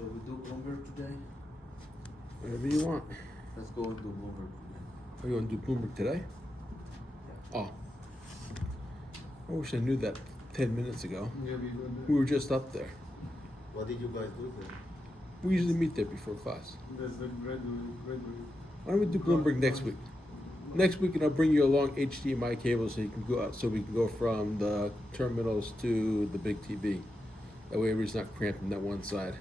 Shall we do Bloomberg today? Whatever you want. Let's go and do Bloomberg today. Oh, you want to do Bloomberg today? Yeah. Oh. I wish I knew that 10 minutes ago. Yeah, we go We there. were just up there. What did you guys do there? We usually meet there before class. That's the graduate. Why don't we do Bloomberg next week? Next week, and I'll bring you along HDMI cables so you can go out, so we can go from the terminals to the big TV. That way, everybody's not cramped on that one side.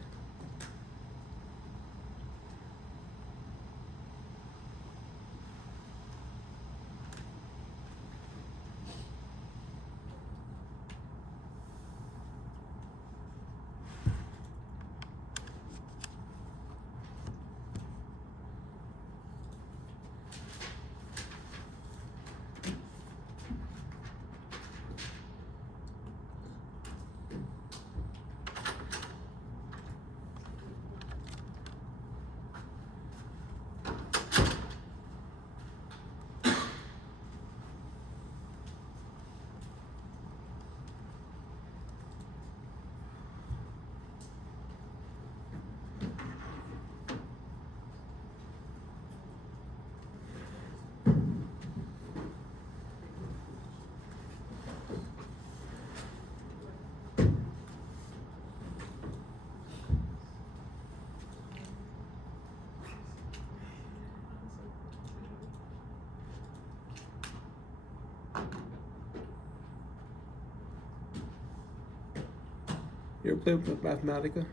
You ever play with Mathematica?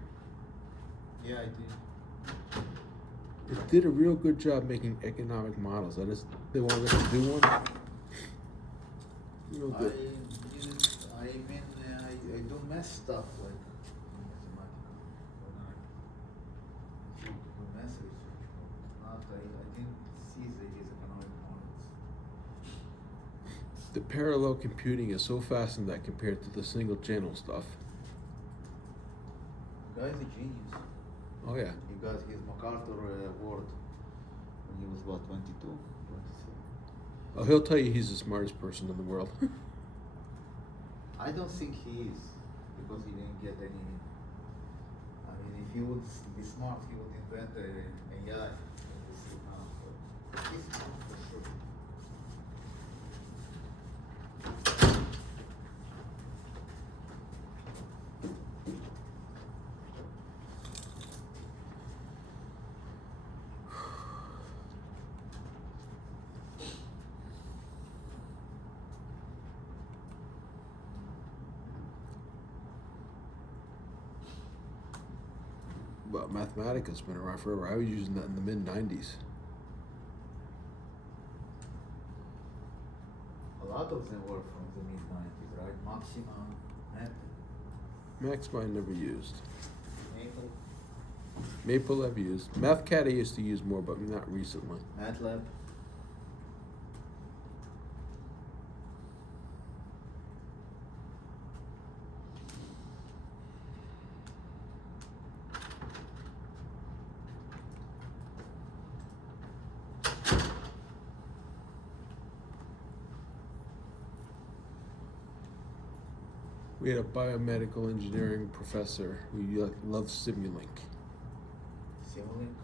Yeah, I did. It did a real good job making economic models. They wanted us to do one. Real good. I do math stuff like mathematical. When I do math research, but not, I didn't see these economic models. The parallel computing is so fast in that compared to the single channel stuff. The guy's a genius. Oh yeah. He got his MacArthur award when he was about 22, 27. Oh, he'll tell you he's the smartest person in the world. I don't think he is, because he didn't get any. I mean, if he would be smart, he would invent a AI. We'll see now. But he's smart for sure. But Mathematica's been around forever. I was using that in the mid-90s. A lot of them were from the mid 90s, right? Maxima, Net, Maxima I never used. Maple, Maple I've used. MathCAD I used to use more, but not recently. MATLAB. We had a biomedical engineering professor who loved Simulink. Simulink.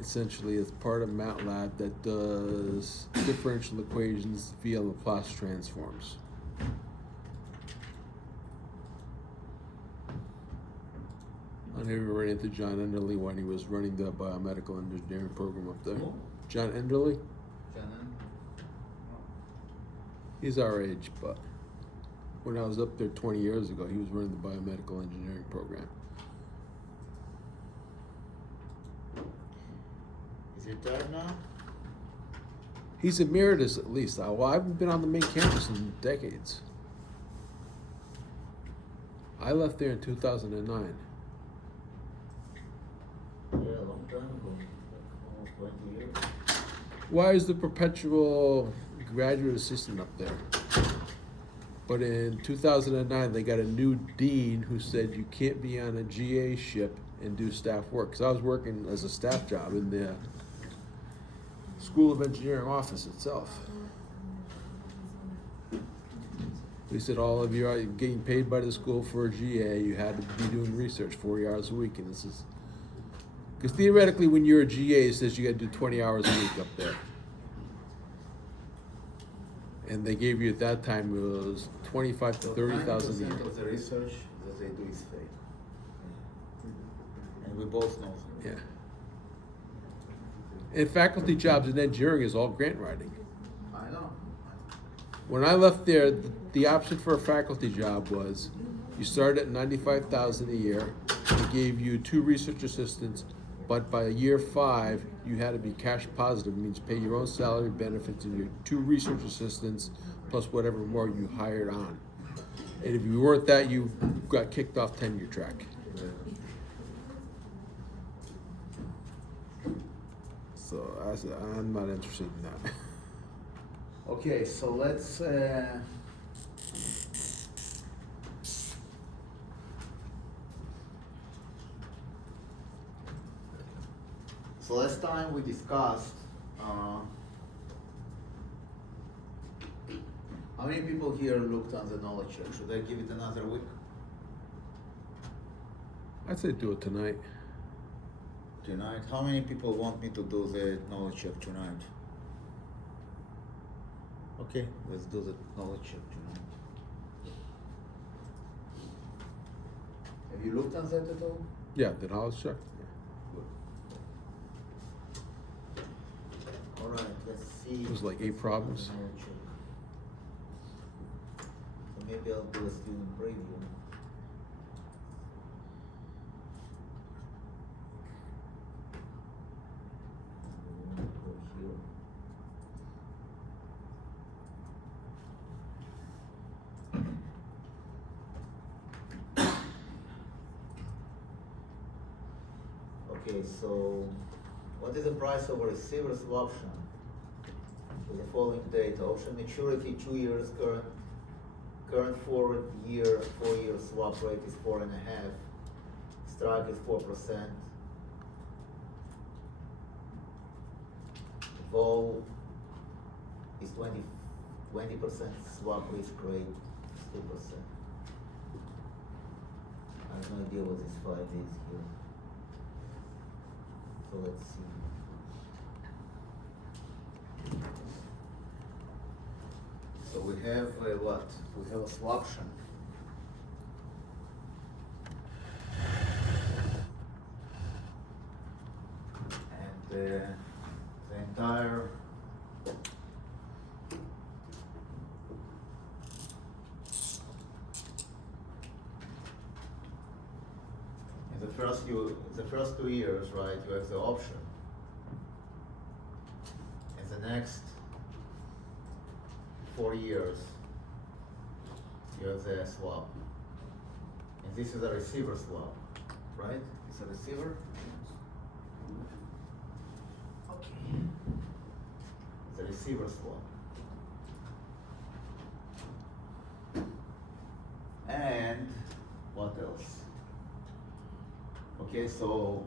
Essentially, it's part of MATLAB that does differential equations via Laplace transforms. I never ran into John Enderle when he was running the biomedical engineering program up there. Who? John Enderle? Shannon. He's our age, but when I was up there 20 years ago, he was running the biomedical engineering program. Is he retired now? He's emeritus at least. Well, I haven't been on the main campus in decades. I left there in 2009. Yeah, a long time ago. Like almost 20 years. Why is the perpetual graduate assistant up there? But in 2009, they got a new dean who said you can't be on a GA ship and do staff work. Because I was working as a staff job in the School of Engineering office itself. He said all of you are getting paid by the school for a GA, you had to be doing research 40 hours a week, and this is, because theoretically when you're a GA, it says you gotta do 20 hours a week up there. And they gave you at that time, it was 25 to So 30,000 a 90% year. of the research that they do is fake. And we both know that. Yeah. And faculty jobs in engineering is all grant writing. I know. When I left there, the option for a faculty job was you started at 95,000 a year. They gave you 2 research assistants, but by year 5, you had to be cash positive. It means pay your own salary, benefits, and your 2 research assistants plus whatever more you hired on. And if you weren't that, you got kicked off tenure track. So I said, I'm not interested in that. Okay, so let's so last time we discussed how many people here looked on the knowledge check? Should I give it another week? I'd say do it tonight. Tonight? How many people want me to do the knowledge check tonight? Okay, let's do the knowledge check tonight. Have you looked at that at all? Yeah, the knowledge check. Good. All right, let's see. There's like 8 problems. Knowledge check. So maybe I'll do a student preview. Go here. Okay, so what is the price of a receiver swaption with the following data? Option maturity 2 years, current forward year, 4-year swap rate is 4.5, strike is 4%, vol is 20%, swap risk rate is 2%. I have no idea what this 5 is here. So let's see. So we have what? We have a swaption. And the entire the first 2 years, right, you have the option. And the next 4 years, you have the swap. And this is a receiver swap, right? It's a receiver. Okay. It's a receiver swap. And what else? Okay, so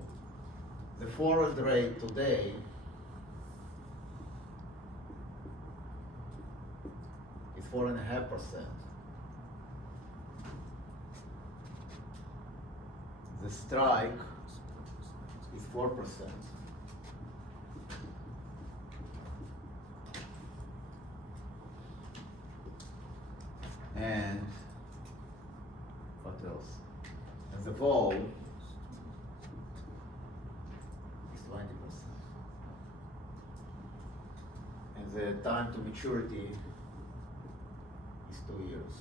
the forward rate today is 4.5%. The strike is 4%. And what else? And the vol is 20%. And the time to maturity is 2 years.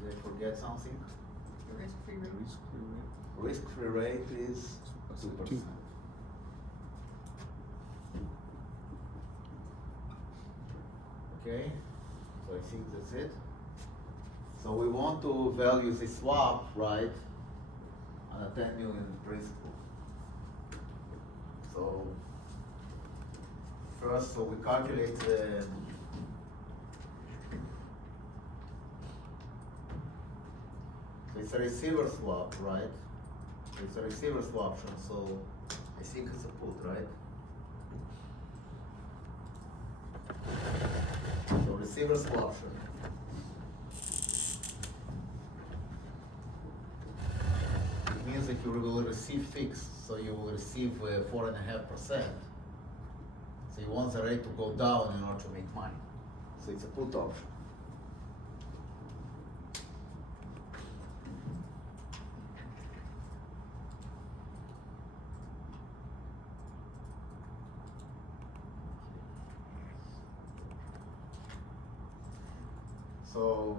Did I forget something? The risk-free rate. Risk-free rate is 2%. Okay, so I think that's it. So we want to value the swap, right, on a 10 million principal. So first, so we calculate the so it's a receiver swap, right? It's a receiver swaption, so I think it's a put, right? receiver's option. It means that you will receive fixed, so you will receive 4.5%. So you want the rate to go down in order to make money. So it's a put option. So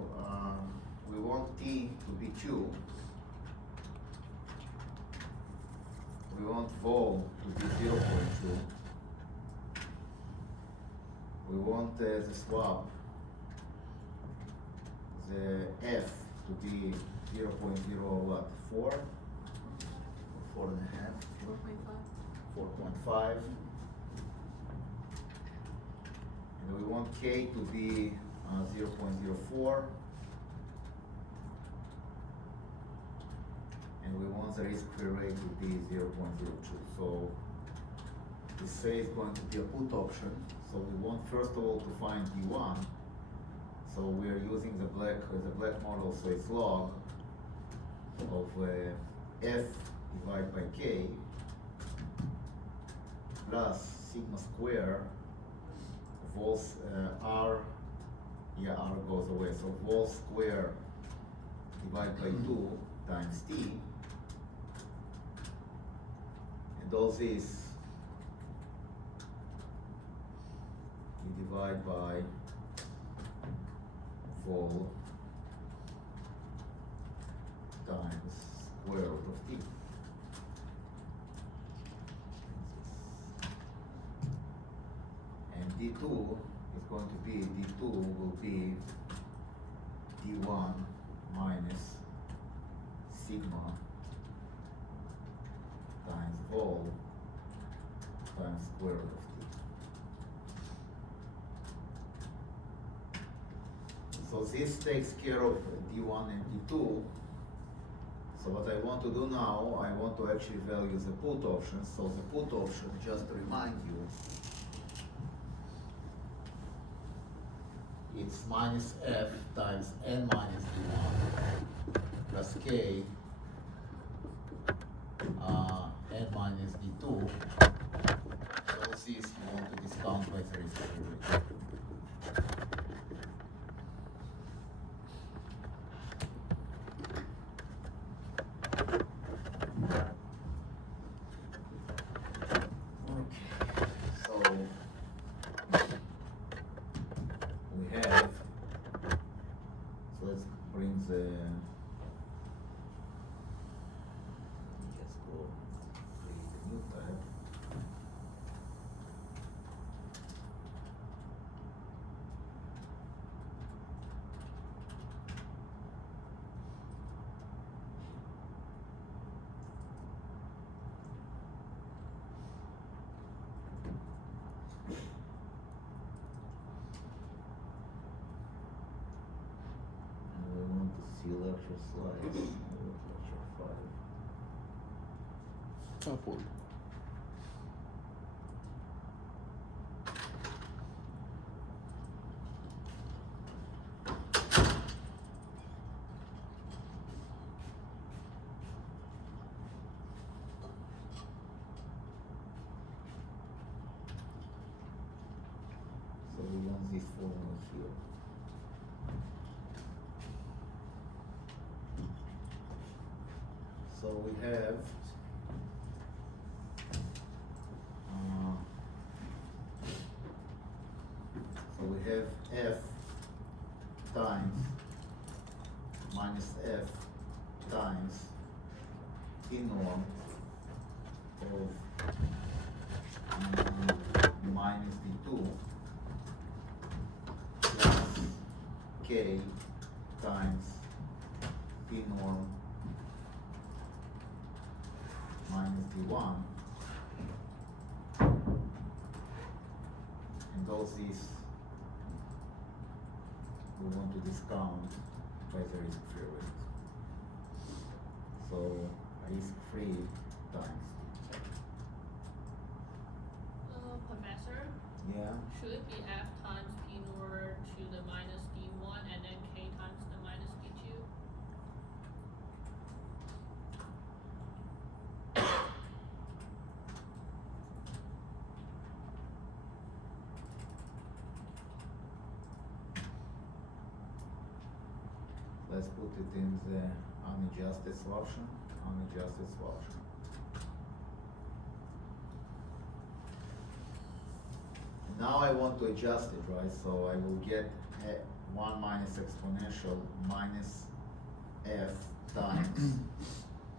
we want T to be 2. We want vol to be 0.2. We want the swap, the F to be 0.04, 4.5, 4.5. And we want K to be 0.04. And we want the risk-free rate to be 0.02. So this say is going to be a put option. So we want first of all to find D1. So we are using the black model, so it's log of F divided by K plus sigma square vol R, R goes away, so vol square divided by 2 times T, and all this you divide by vol times square root of T. And D2 is going to be, D2 will be D1 minus sigma times vol times square root of T. So this takes care of D1 and D2. So what I want to do now, I want to actually value the put option. So the put option, just to remind you, it's minus F times N minus D1 plus K N minus D2. All this you want to discount by the risk-free rate. Lecture slides, lecture 5. Top one. So we want this formula here. So we have F times minus F times T norm of minus D2 plus K times T norm minus D1, and all this we want to discount by the risk-free rate. So risk-free times T. Professor, Yeah. should it be F times P norm to the Let's put it in the unadjusted swaption, unadjusted swaption. Now I want to adjust it, right? So I will get 1 minus exponential minus f times.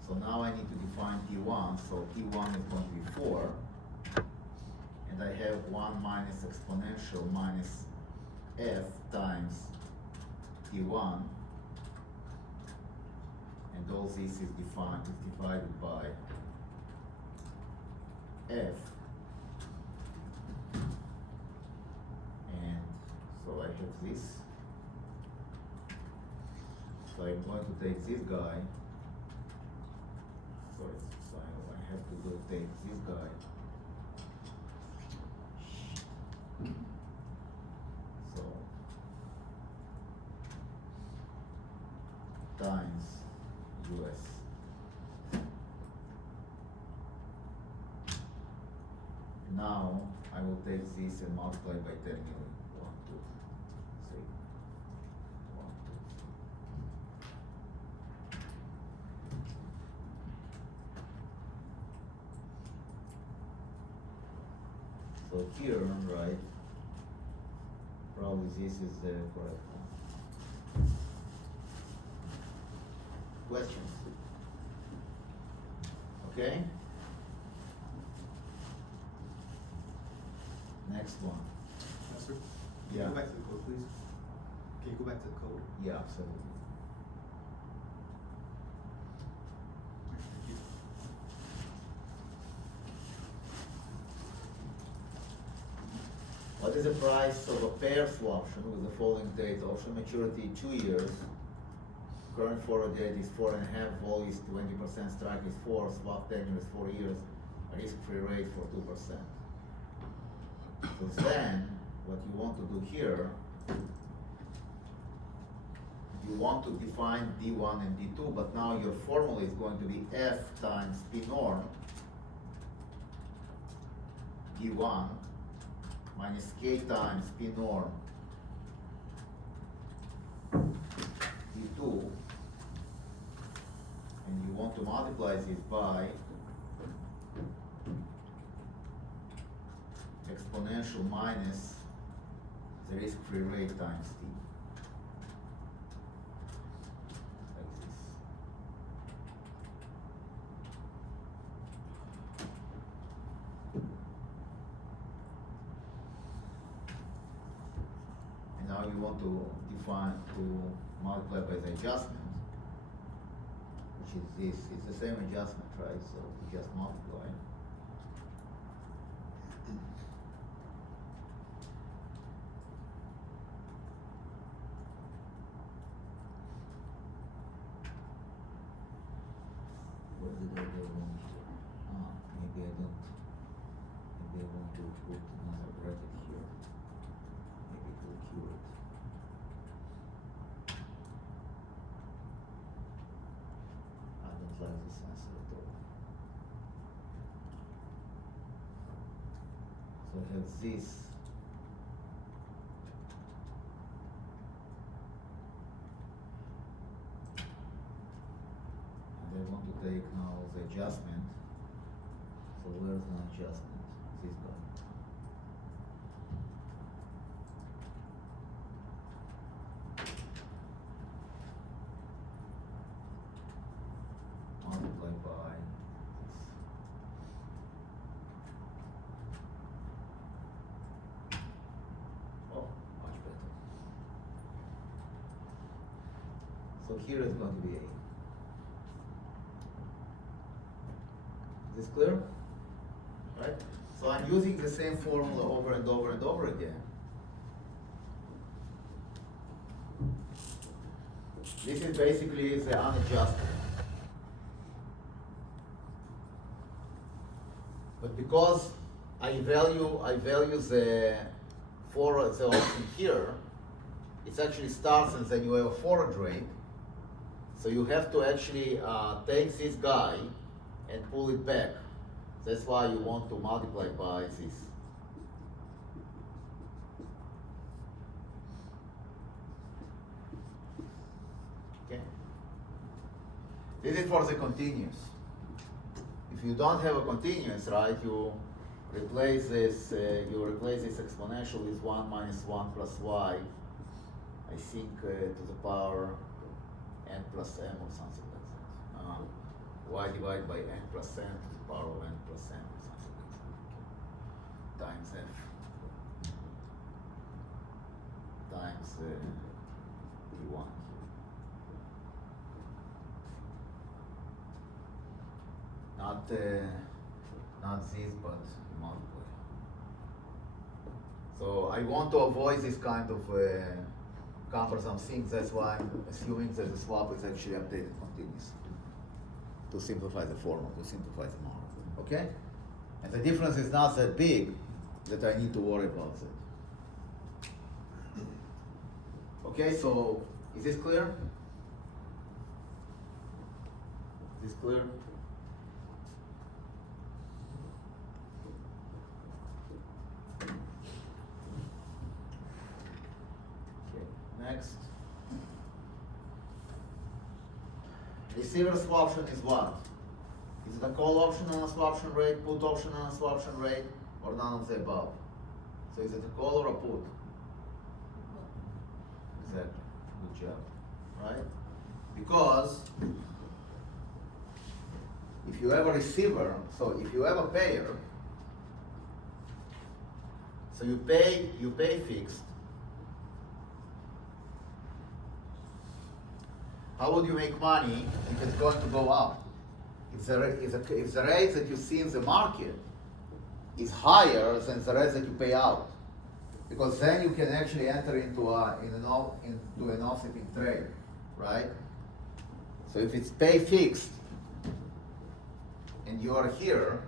So now I need to define T1, so T1 is going to be 4. And I have 1 minus exponential minus f times T1. And all this is divided by f. And so I have this. So I'm going to take this guy. Sorry, so I have to take this guy. So times US. Now I will take this and multiply by 10 million. 1, 2, 3. 1, 2, 3. So here, right, probably this is the correct one. Questions? Okay? Next one. Sir, can Yeah. you go back to the code, please? Can you go back to the code? Yeah, absolutely. Thank you. What is the price of a pair swaption with the following date? Option maturity 2 years. Current forward date is 4.5, vol is 20%, strike is 4, swap tenure is 4 years, risk-free rate for 2%. So then, what you want to do here, you want to define D1 and D2, but now your formula is going to be F times P norm D1 minus K times P norm D2, and you want to multiply this by exponential minus the risk-free rate times T. Like this. And now you want to multiply by the adjustment, which is this. It's the same adjustment, right? So we just multiply. Where did I go wrong here? Ah, maybe I don't. Maybe I want to put another bracket here. Maybe it will cure it. I don't like this answer at all. So I have this. And I want to take now the adjustment. So where's the adjustment? This guy. Multiply by this. Oh, much better. So here is going to be A. Is this clear? Right? So I'm using the same formula over and over and over again. This is basically the unadjusted. But because I value the option here, it actually starts and then you have a forward rate. So you have to actually take this guy and pull it back. That's why you want to multiply by this. This is for the continuous. If you don't have a continuous, right, you replace this exponential with 1 minus 1 plus y, I think to the power n plus m or something like that. Y divided by n plus n to the power of n plus m or something like that. Times f times p1. Not this, but multiple. So I want to avoid this kind of cumbersome things. That's why I'm assuming that the swap is actually updated continuously to simplify the formula, to simplify the model. Okay? And the difference is not that big that I need to worry about that. Okay, so is this clear? Is this clear? Next. Receiver swaption is what? Is it a call option on a swaption rate, put option on a swaption rate, or none of the above? So is it a call or a put? Exactly. Good job. Right? Because if you have a receiver, so if you have a payer, so you pay fixed. How would you make money if it's going to go up? If the rate that you see in the market is higher than the rate that you pay out, because then you can actually enter into an offsetting trade, right? So if it's pay fixed and you are here,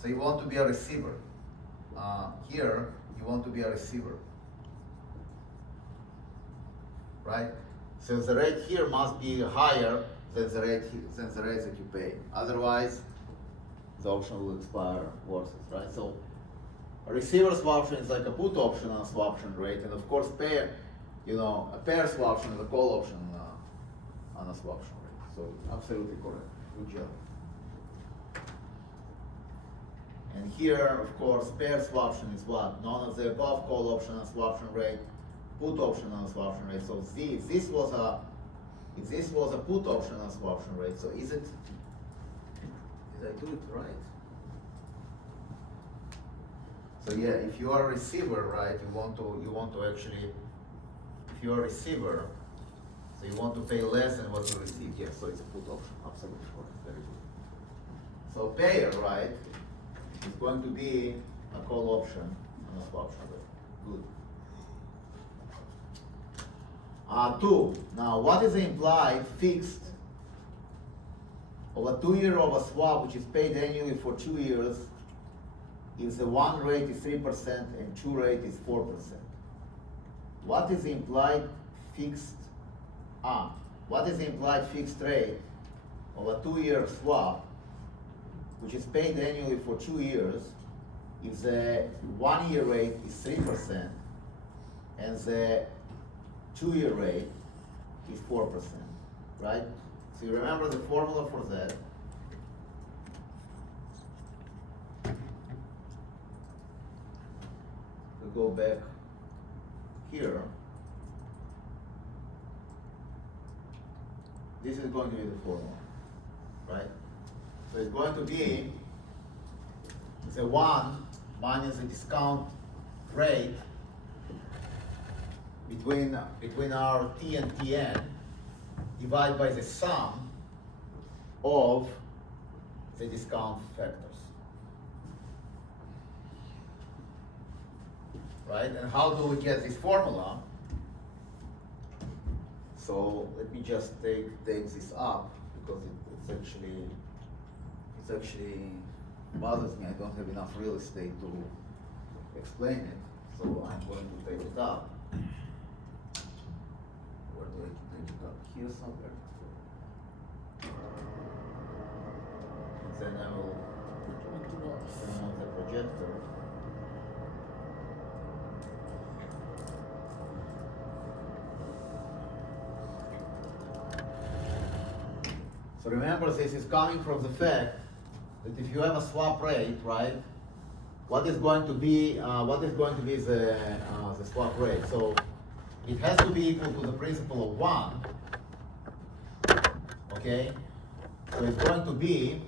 so you want to be a receiver. Here you want to be a receiver, right? So the rate here must be higher than the rate that you pay. Otherwise, the option will expire worthless, right? So a receiver swaption is like a put option on a swaption rate, and of course pair, a pair swaption is a call option on a swaption rate. So absolutely correct. Good job. And here, of course, pair swaption is what? None of the above, call option on a swaption rate, put option on a swaption rate. So if this was a put option on a swaption rate, so did I do it right? So yeah, if you are a receiver, right, you want to actually, if you are a receiver, so you want to pay less than what you receive. Yes, so it's a put option. Absolutely correct. Very good. So payer, right, is going to be a call option on a swaption rate. Good. 2. Now, what is the implied fixed of a 2-year of a swap which is paid annually for 2 years if the one rate is 3% and 2 rate is 4%? What is the implied fixed what is the implied fixed rate of a 2-year swap which is paid annually for 2 years if the 1-year rate is 3% and the 2-year rate is 4%, right? So you remember the formula for that. We go back here. This is going to be the formula, right? So it's going to be the 1 minus the discount rate between our T and Tn divided by the sum of the discount factors. Right? And how do we get this formula? So let me just take this up because it's actually bothers me. I don't have enough real estate to explain it. So I'm going to take it up. Where do I take it up? Here somewhere. Then I will turn on the projector. So remember, this is coming from the fact that if you have a swap rate, right, what is going to be the swap rate? So it has to be equal to the principal of 1, okay? So it's going to be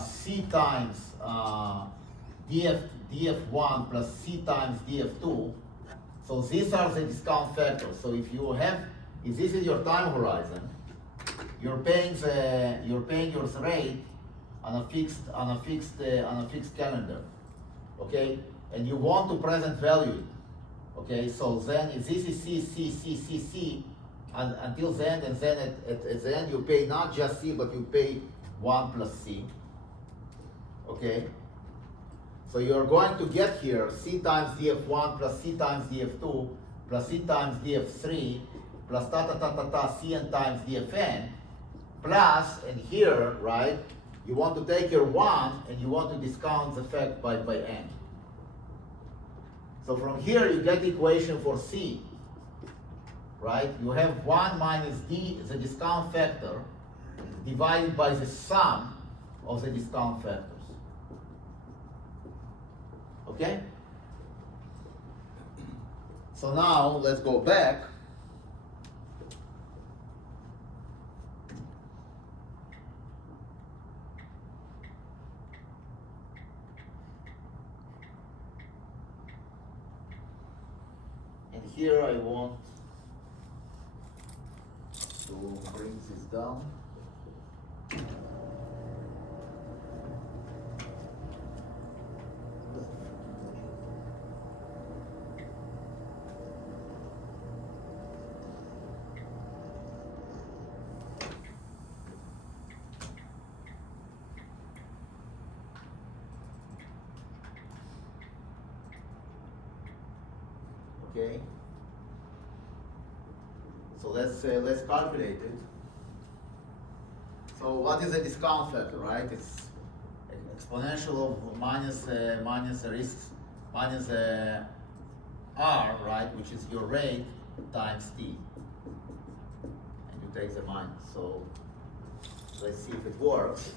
C times df1 plus C times df2. So these are the discount factors. So if this is your time horizon, you're paying your rate on a fixed calendar, okay? And you want to present value it, okay? So then if this is C, and until the end, and then at the end you pay not just C, but you pay 1 plus C, okay? So you're going to get here C times df1 plus C times df2 plus C times df3 plus Cn times dfn plus, and here, right, you want to take your 1 and you want to discount the fact by n. So from here you get the equation for C, right? You have 1 minus d, the discount factor, divided by the sum of the discount factors. Okay? So now let's go back. And here I want to bring this down. Okay. So let's calculate it. So what is the discount factor, right? It's exponential of minus the risks minus R, right, which is your rate times t, and you take the minus. So let's see if it works.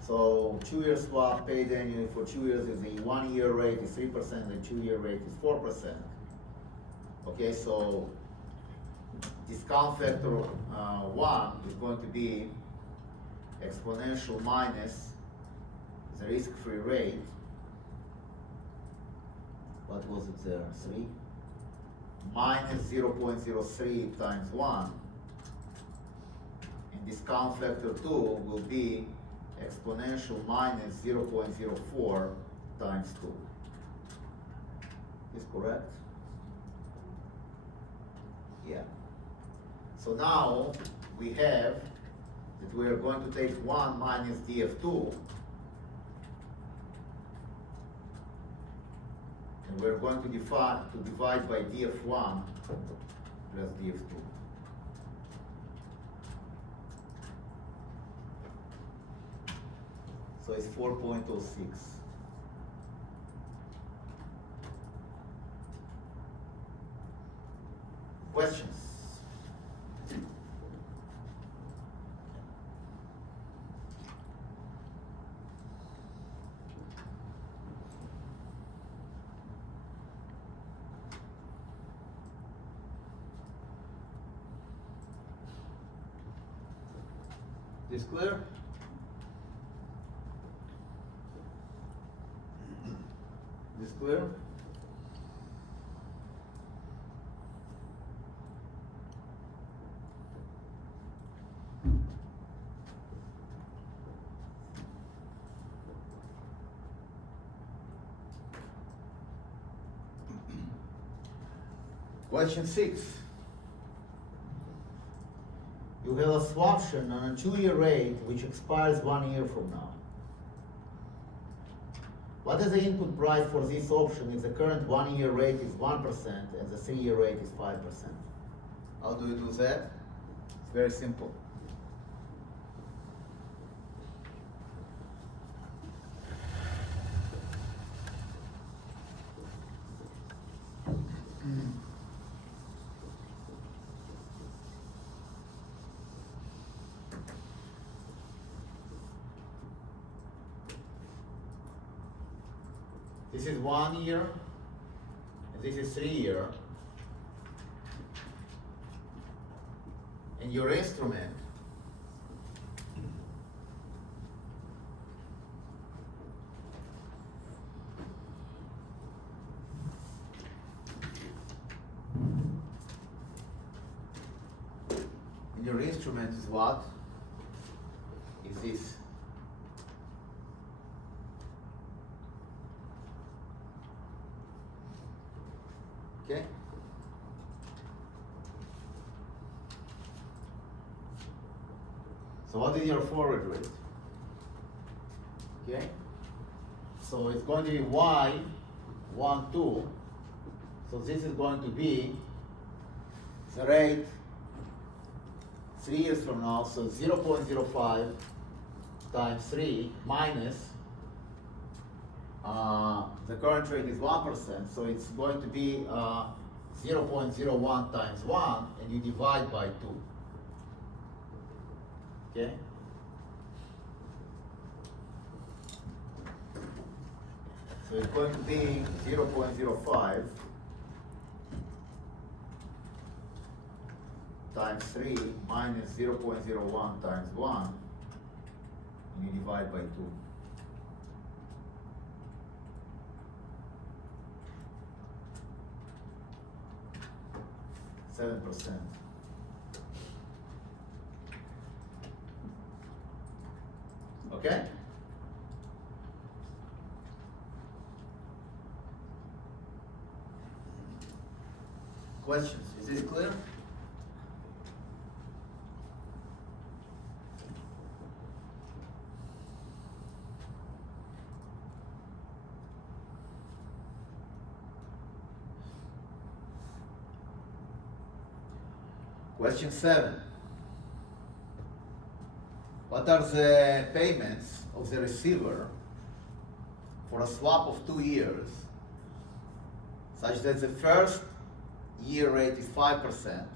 So 2-year swap paid annually for 2 years is the 1-year rate is 3%, the 2-year rate is 4%. Okay, so discount factor 1 is going to be exponential minus the risk-free rate. What was it there? 3 minus 0.03 times 1, and discount factor 2 will be exponential minus 0.04 times 2. Is correct? Yeah. So now we have that we are going to take 1 minus df2, and we're going to divide by df1 plus df2. So it's 4.06. Questions? This clear? This clear? Question 6. You have a swaption on a 2-year rate which expires 1 year from now. What is the input price for this option if the current 1-year rate is 1% and the 3-year rate is 5%? How do you do that? It's very simple. This is 1 year, and this is 3 year. And your instrument is what? Is this. Okay? So what is your forward rate? Okay? So it's going to be Y, 1, 2. So this is going to be the rate 3 years from now. So 0.05 times 3 minus the current rate is 1%. So it's going to be 0.01 times 1, and you divide by 2. Okay? So it's going to be 0.05 times 3 minus 0.01 times 1, and you divide by 2. %. Okay? Questions? Is this clear? Question 7. What are the payments of the receiver for a swap of 2 years, such that the first year rate is 5%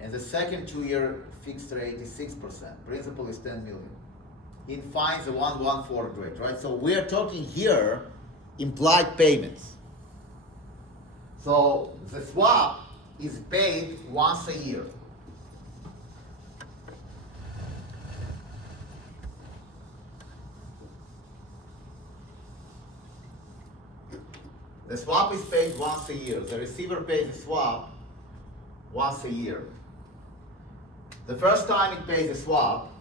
and the second 2-year fixed rate is 6%? Principal is 10 million. He finds the 1/1/4 rate, right? So we're talking here implied payments. So the swap is paid once a year. The swap is paid once a year. The receiver pays the swap once a year. The first time it pays the swap,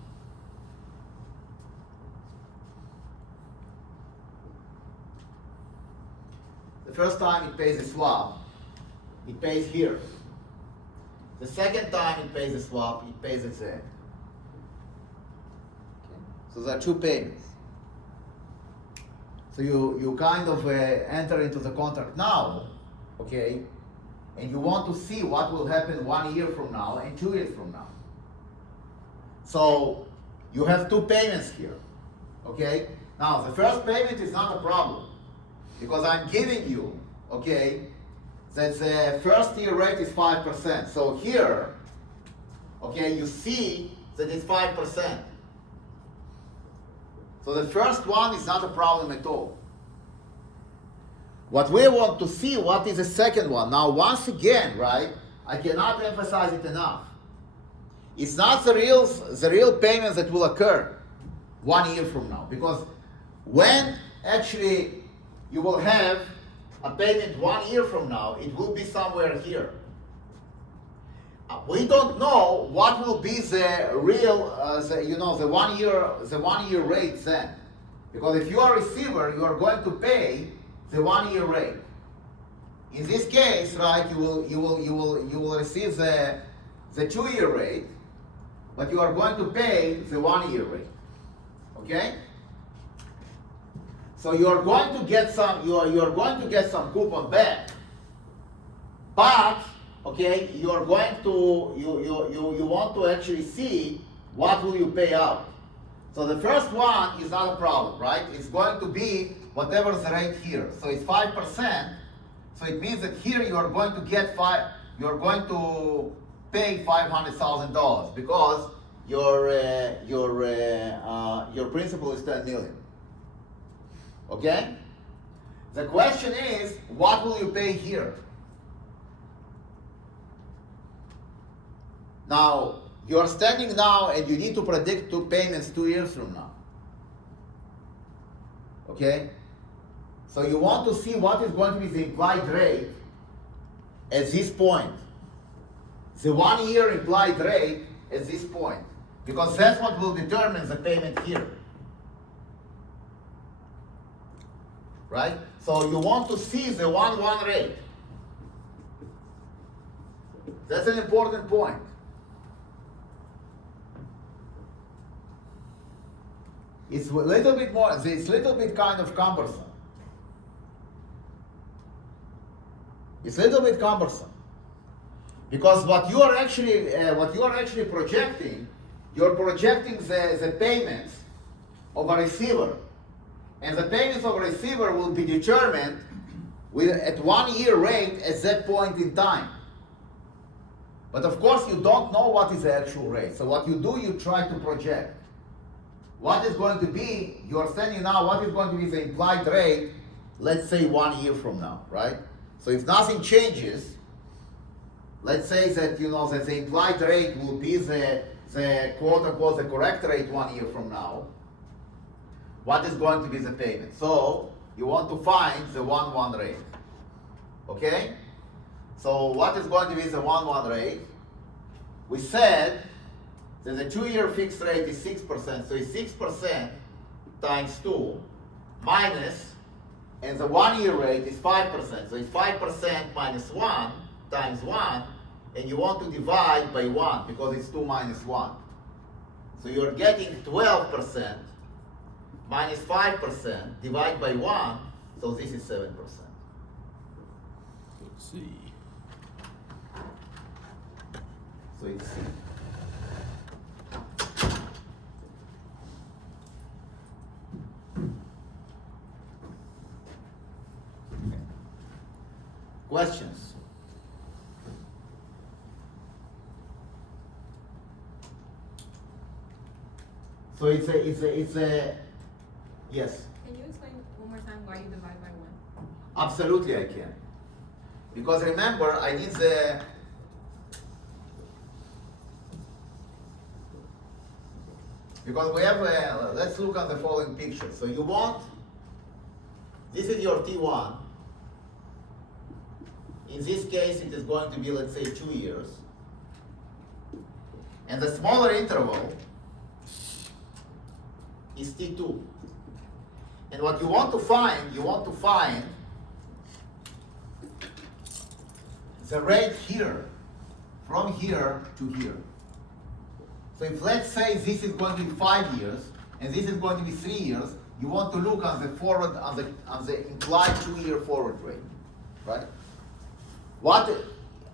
it pays here. The second time it pays the swap, it pays at the end. Okay. So there are 2 payments. So you kind of enter into the contract now, okay, and you want to see what will happen 1 year from now and 2 years from now. So you have 2 payments here, okay? Now the first payment is not a problem because I'm giving you, okay, that the first year rate is 5%. So here, okay, you see that it's 5%. So the first one is not a problem at all. What we want to see, what is the second one? Now, once again, right, I cannot emphasize it enough. It's not the real payments that will occur 1 year from now, because when actually you will have a payment 1 year from now, it will be somewhere here. We don't know what will be the real, the 1 year rate then, because if you are a receiver, you are going to pay the 1 year rate. In this case, right, you will receive the 2 year rate, but you are going to pay the 1 year rate. Okay? So you are going to get some coupon back, but okay, you want to actually see what will you pay out. So the first one is not a problem, right? It's going to be whatever the rate here. So it's 5%. So it means that here you are going to pay $500,000 because your principal is 10 million. Okay? The question is, what will you pay here? Now, you are standing now and you need to predict 2 payments 2 years from now. Okay? So you want to see what is going to be the implied rate at this point. The 1 year implied rate at this point. Because that's what will determine the payment here. Right? So you want to see the 1-1 rate. That's an important point. It's a little bit more, it's a little bit kind of cumbersome. It's a little bit cumbersome. Because what you are actually projecting, you're projecting the payments of a receiver. And the payments of a receiver will be determined at 1 year rate at that point in time. But of course you don't know what is the actual rate. So what you do, you try to project. What is going to be, you're standing now, what is going to be the implied rate, let's say 1 year from now, right? So if nothing changes, let's say that, that the implied rate will be the quote unquote the correct rate 1 year from now. What is going to be the payment? So you want to find the 1-1 rate. Okay? So what is going to be the 1-1 rate? We said that the 2 year fixed rate is 6%, so it's 6% times 2 minus, and the 1 year rate is 5%, so it's 5% minus 1 times 1, and you want to divide by 1 because it's 2 minus 1. So you're getting 12% minus 5, divide by 1, so this is 7%. Let's see. So it's C. Okay. Questions? So it's a yes. Can you explain one more time why you divide by 1? Absolutely I can. Because remember, I need the because we have let's look at the following picture. So you want, this is your T1. In this case it is going to be, let's say, 2 years. And the smaller interval is T2. And what you want to find the rate here, from here to here. So if let's say this is going to be 5 years, and this is going to be 3 years, you want to look on the forward, on the implied 2 year forward rate, right?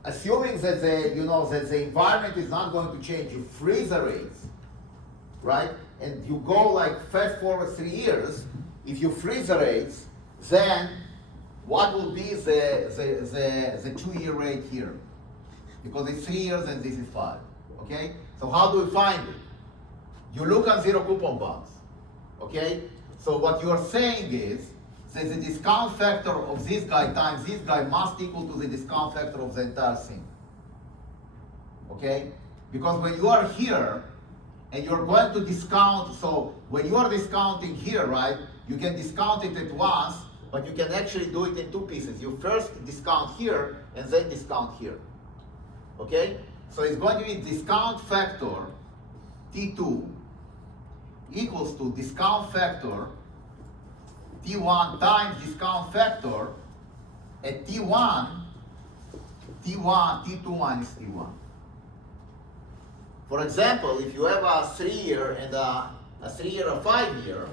Assuming that that the environment is not going to change, you freeze the rates, right? And you go like fast forward 3 years. If you freeze the rates, then what will be the 2 year rate here? Because it's 3 years and this is 5. Okay? So how do we find it? You look at zero coupon bonds. Okay? So what you are saying is that the discount factor of this guy times this guy must equal to the discount factor of the entire thing. Okay? Because when you are here and you're going to discount, so when you are discounting here, right, you can discount it at once, but you can actually do it in 2 pieces. You first discount here and then discount here. Okay? So it's going to be discount factor T2 equals to discount factor T1 times discount factor at T1, T2 minus T1. For example, if you have a 3 year and a 3 year or 5 year,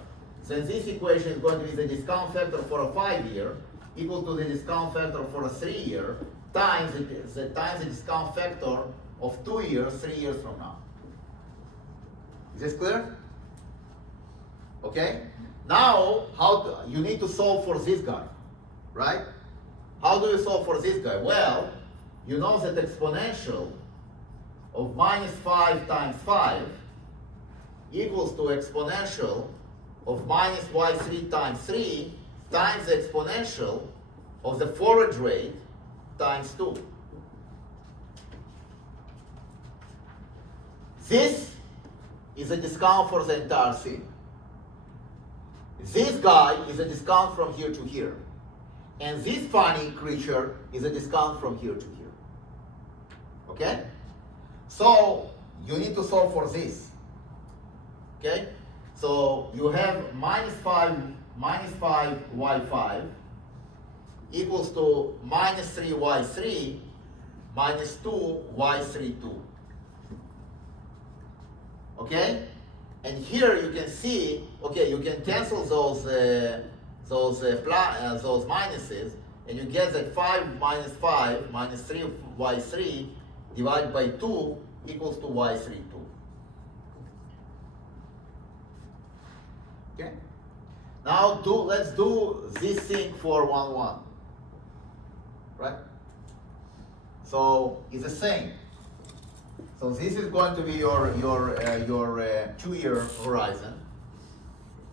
then this equation is going to be the discount factor for a 5 year equal to the discount factor for a 3 year times the discount factor of 2 years, 3 years from now. Is this clear? Okay? Now, you need to solve for this guy, right? How do you solve for this guy? Well, you know that exponential of minus 5 times 5 equals to exponential of minus y3 times 3 times the exponential of the forward rate times 2. This is a discount for the entire thing. This guy is a discount from here to here. And this funny creature is a discount from here to here. Okay? So you need to solve for this. Okay? So you have minus 5y5 equals to minus 3y3 minus 2y32. Okay? And here you can see, okay, you can cancel those minuses, and you get that 5 minus 3y3 divided by 2 equals to y32. Okay? Now let's do this thing for 1, 1. Right? So it's the same. So this is going to be your 2-year horizon.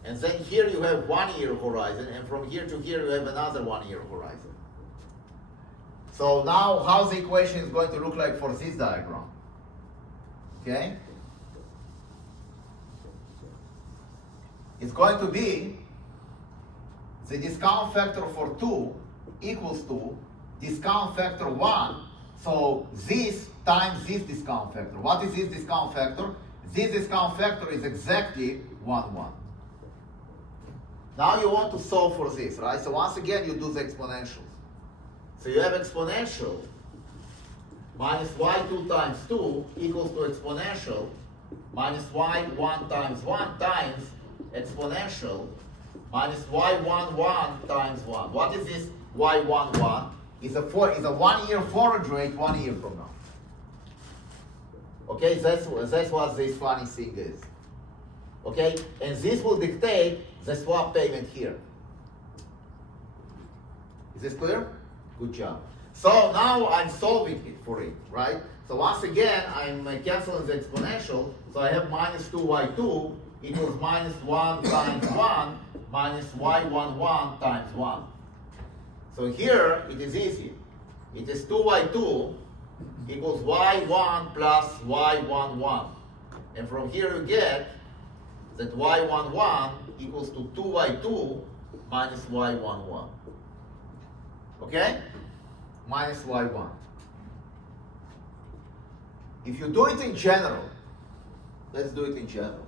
And then here you have 1-year horizon, and from here to here you have another 1-year horizon. So now how the equation is going to look like for this diagram? Okay? It's going to be the discount factor for 2 equals to discount factor 1. So this times this discount factor. What is this discount factor? This discount factor is exactly 1, 1. Now you want to solve for this, right? So once again you do the exponentials. So you have exponential minus y2 times 2 equals to exponential minus y1 times 1 times exponential minus y11 times 1. What is this y11? It's a 1-year forward rate 1 year from now. Okay, that's what this funny thing is. Okay, and this will dictate the swap payment here. Is this clear? Good job. So now I'm solving it for it, right? So once again, I'm canceling the exponential. So I have minus 2y2 equals minus 1 times 1 minus y11 times 1. So here it is easy. It is 2y2 equals y1 plus y11. And from here you get that y11 equals to 2y2 minus y11. Okay? Minus y1. If you do it in general, let's do it in general.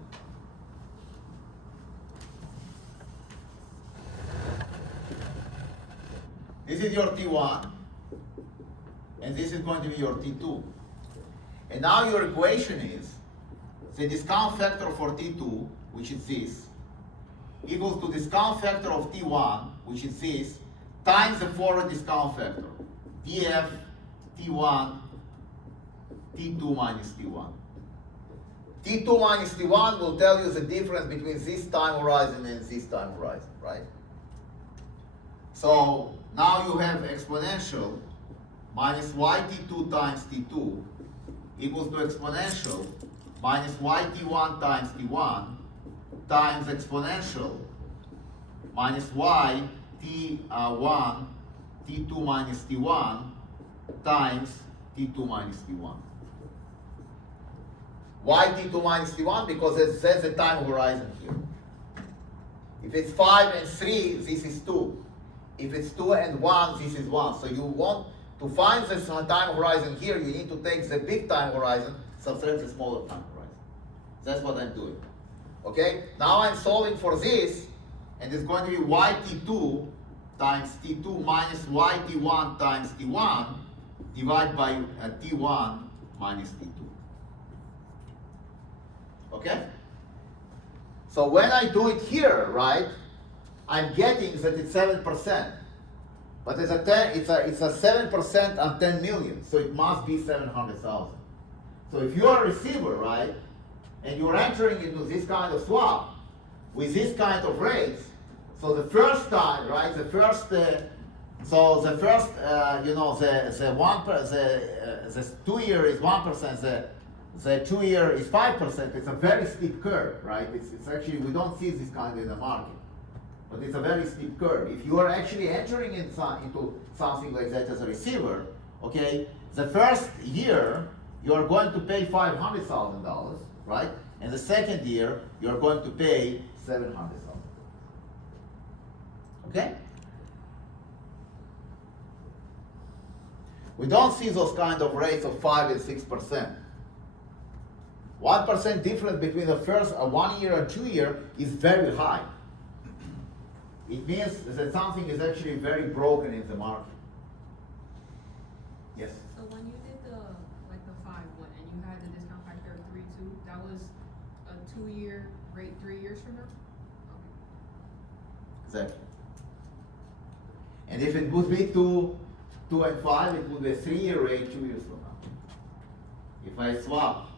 This is your T1, and this is going to be your T2. And now your equation is the discount factor for T2, which is this, equals to discount factor of T1, which is this, times the forward discount factor, df T1, T2 minus T1. T2 minus T1 will tell you the difference between this time horizon and this time horizon, right? So now you have exponential minus yt2 times t2 equals to exponential minus yt1 times t1 times exponential minus yt1 t2 minus t1 times t2 minus t1. Why t2 minus t1? Because that's the time horizon here. If it's 5 and 3, this is 2. If it's 2 and 1, this is 1. So you want to find the time horizon here, you need to take the big time horizon, subtract the smaller time horizon. That's what I'm doing. Okay? Now I'm solving for this, and it's going to be yt2 times t2 minus yt1 times t1 divided by t1 minus t2. Okay? So when I do it here, right, I'm getting that it's 7%. But it's a 7% on 10 million, so it must be 700,000. So if you are a receiver, right, and you're entering into this kind of swap with this kind of rates, so the first time, right, the 2-year is 1%, the 2-year is 5%. It's a very steep curve, right? It's actually, we don't see this kind in the market. but it's a very steep curve. If you are actually entering into something like that as a receiver, okay, the first year you are going to pay $500,000, right? And the second year you are going to pay $700,000. Okay? We don't see those kind of rates of 5 and 6%. 1% difference between the first 1 year and 2 year is very high. It means that something is actually very broken in the market. Yes? So when you did the 5 one and you had the discount factor of 3.2, that was a 2-year rate 3 years from now? Okay. Exactly. And if it would be 2 and 5, it would be a 3-year rate 2 years from now. If I swap,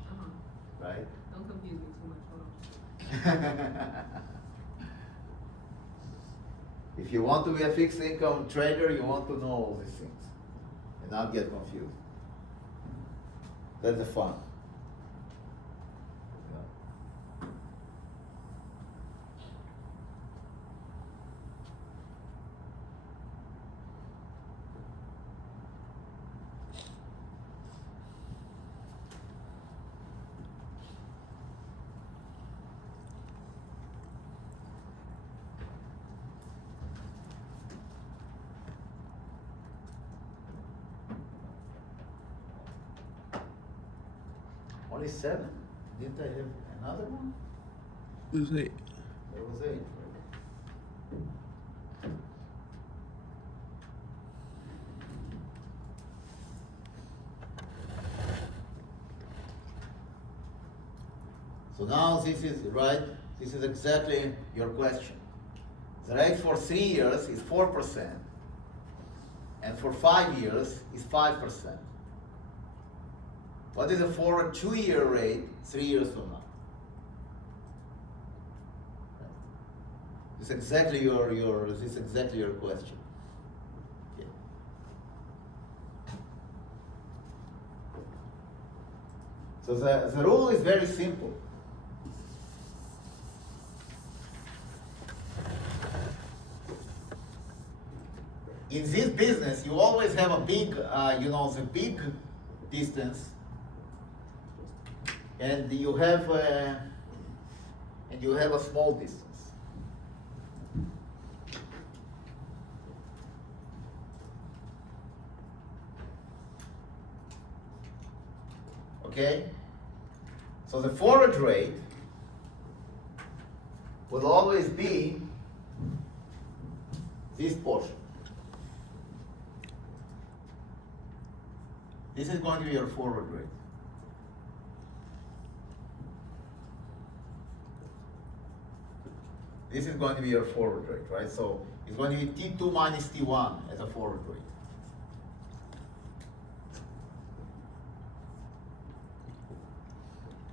right? Don't confuse me too much, hold on. If you want to be a fixed income trader, you want to know all these things and not get confused. That's the fun. Yeah. Only 7? Didn't I have another one? It was 8. There was 8. So now this is right. This is exactly your question. The rate for 3 years is 4%, and for 5 years is 5%. What is the forward 2-year rate 3 years from now? This is exactly your question. Okay. So the rule is very simple. In this business, you always have a big, the big distance, and you have a small distance. Okay? So the forward rate will always be this portion. This is going to be your forward rate. This is going to be your forward rate, right? So it's going to be T2 minus T1 as a forward rate.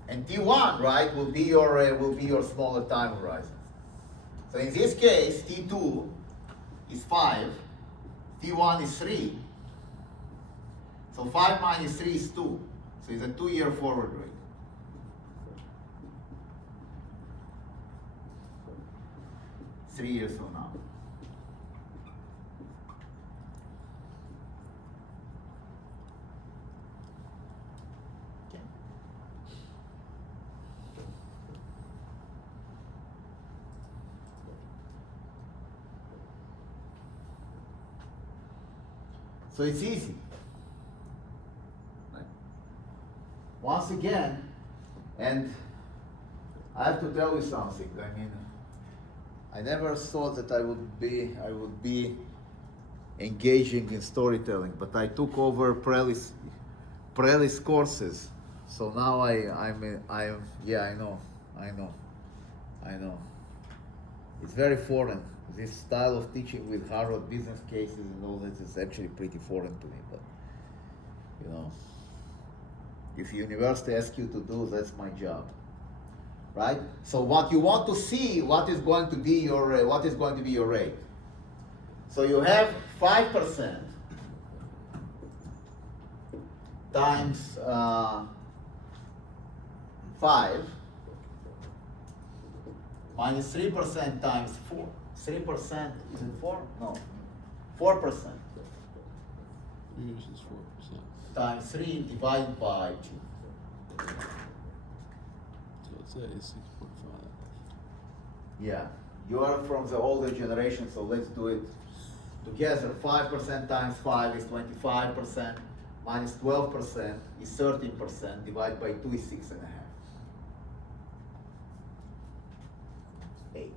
And T1, right, will be your smaller time horizon. So in this case, T2 is 5, T1 is 3. So 5 minus 3 is 2. So it's a 2-year forward rate. Three years from now. Okay. So it's easy. Right? Once again, and I have to tell you something. I mean, I never thought that I would be engaging in storytelling, but I took over Prelis courses, so now I know. It's very foreign. This style of teaching with Harvard business cases and all that is actually pretty foreign to me. But if university asks you to do, that's my job. Right? So what you want to see, what is going to be your rate. So you have 5% times 5 minus 3% times 4. 3%, is it 4? No. 4% Yours is 4%. times 3 divided by 2. So it's a 6.5. Yeah, you are from the older generation, so let's do it together. 5% times 5 is 25%, minus 12% is 13%, divided by 2 is 6.5. 8.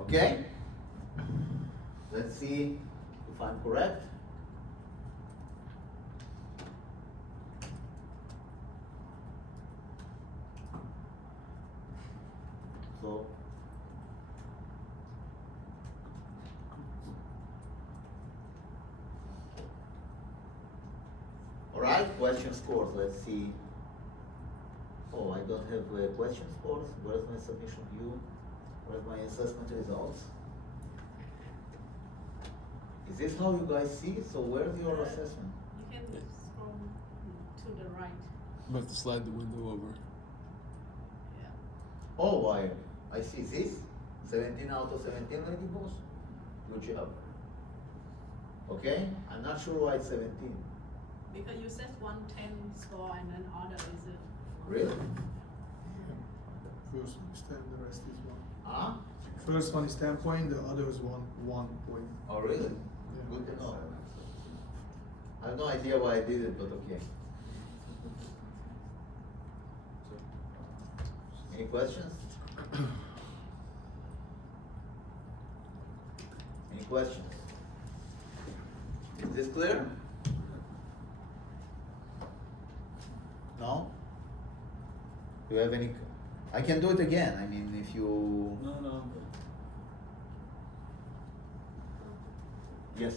Okay? Let's see if I'm correct. So, all right, question scores. Let's see. Oh, I don't have question scores. Where's my submission view? Where's my assessment results? Is this how you guys see? So where's your assessment? You can scroll to the right. You have to slide the window over. Yeah. Oh, I see this. 17 out of 17, Lady Boss. Good job. Okay, I'm not sure why it's 17. Because you said 110 score and then other is it? Really? First one is 10, the rest is 1. Huh? First one is 10 point, the other is 1 point. Oh, really? Yeah. Good to know. I have no idea why I did it, but okay. Any questions? Any questions? Is this clear? No? Do you have any? I can do it again. I mean, if you. No, no, I'm good. Yes.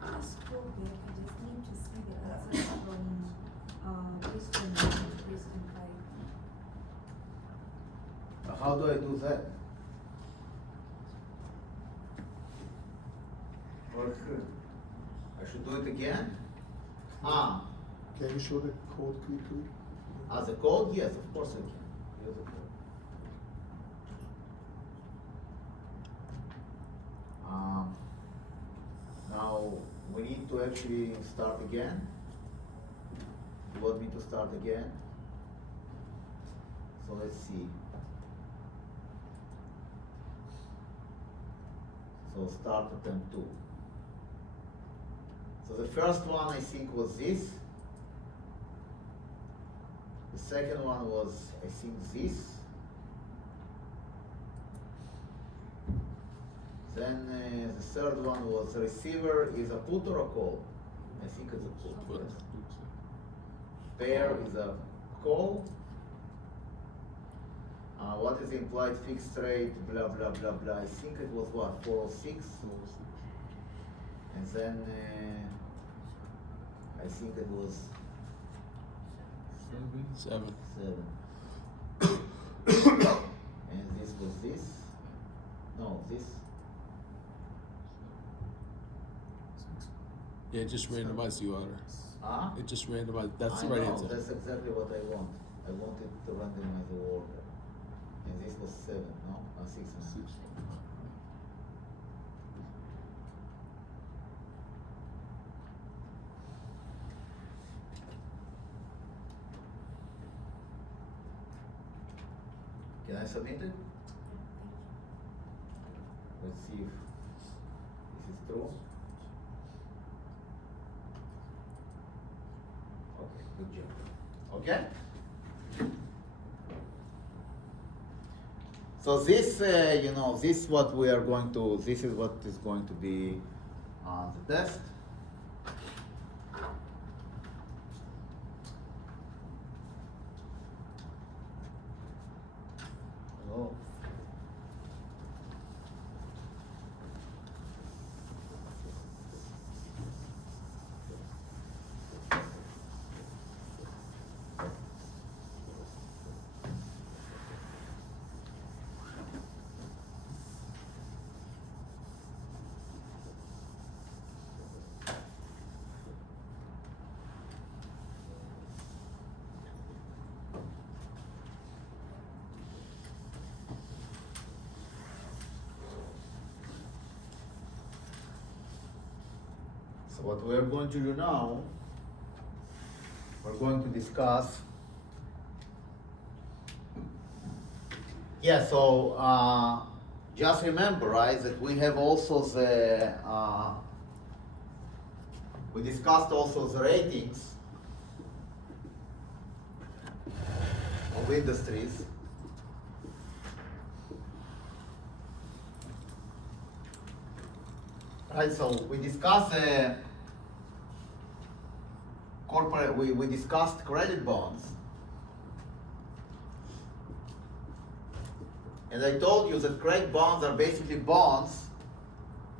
Just go back, I just need to see the answers from, question 1 and question 5. How do I do that? Or I should do it again? Ah, Can you show the code quickly? as a code? Yes, of course I can. Here's the code. Now we need to actually start again. You want me to start again? So let's see. So start attempt 2. So the first one I think was this. The second one was, I think, this. Then the third one was receiver is a put or a call? I think it's a put. Put. Yes. Pair is a call. What is the implied fixed rate? Blah blah blah blah. I think it was what, 406? And then I think it was 7. 7. And this was this? No, this. Yeah, it just randomized the order. Ah? It just randomized. That's I the right know, answer. that's exactly what I want. I wanted to randomize the order. And this was 7, no? 6. Can I submit it? Let's see if this is true. Okay, good job. Okay? So this, this is what we are going to, this is what is going to be the test. Hello. So what we are going to do now, we're going to discuss. Yeah, so just remember, right, that we have also the, we discussed also the ratings of industries. Right, so we discussed corporate, we discussed credit bonds. And I told you that credit bonds are basically bonds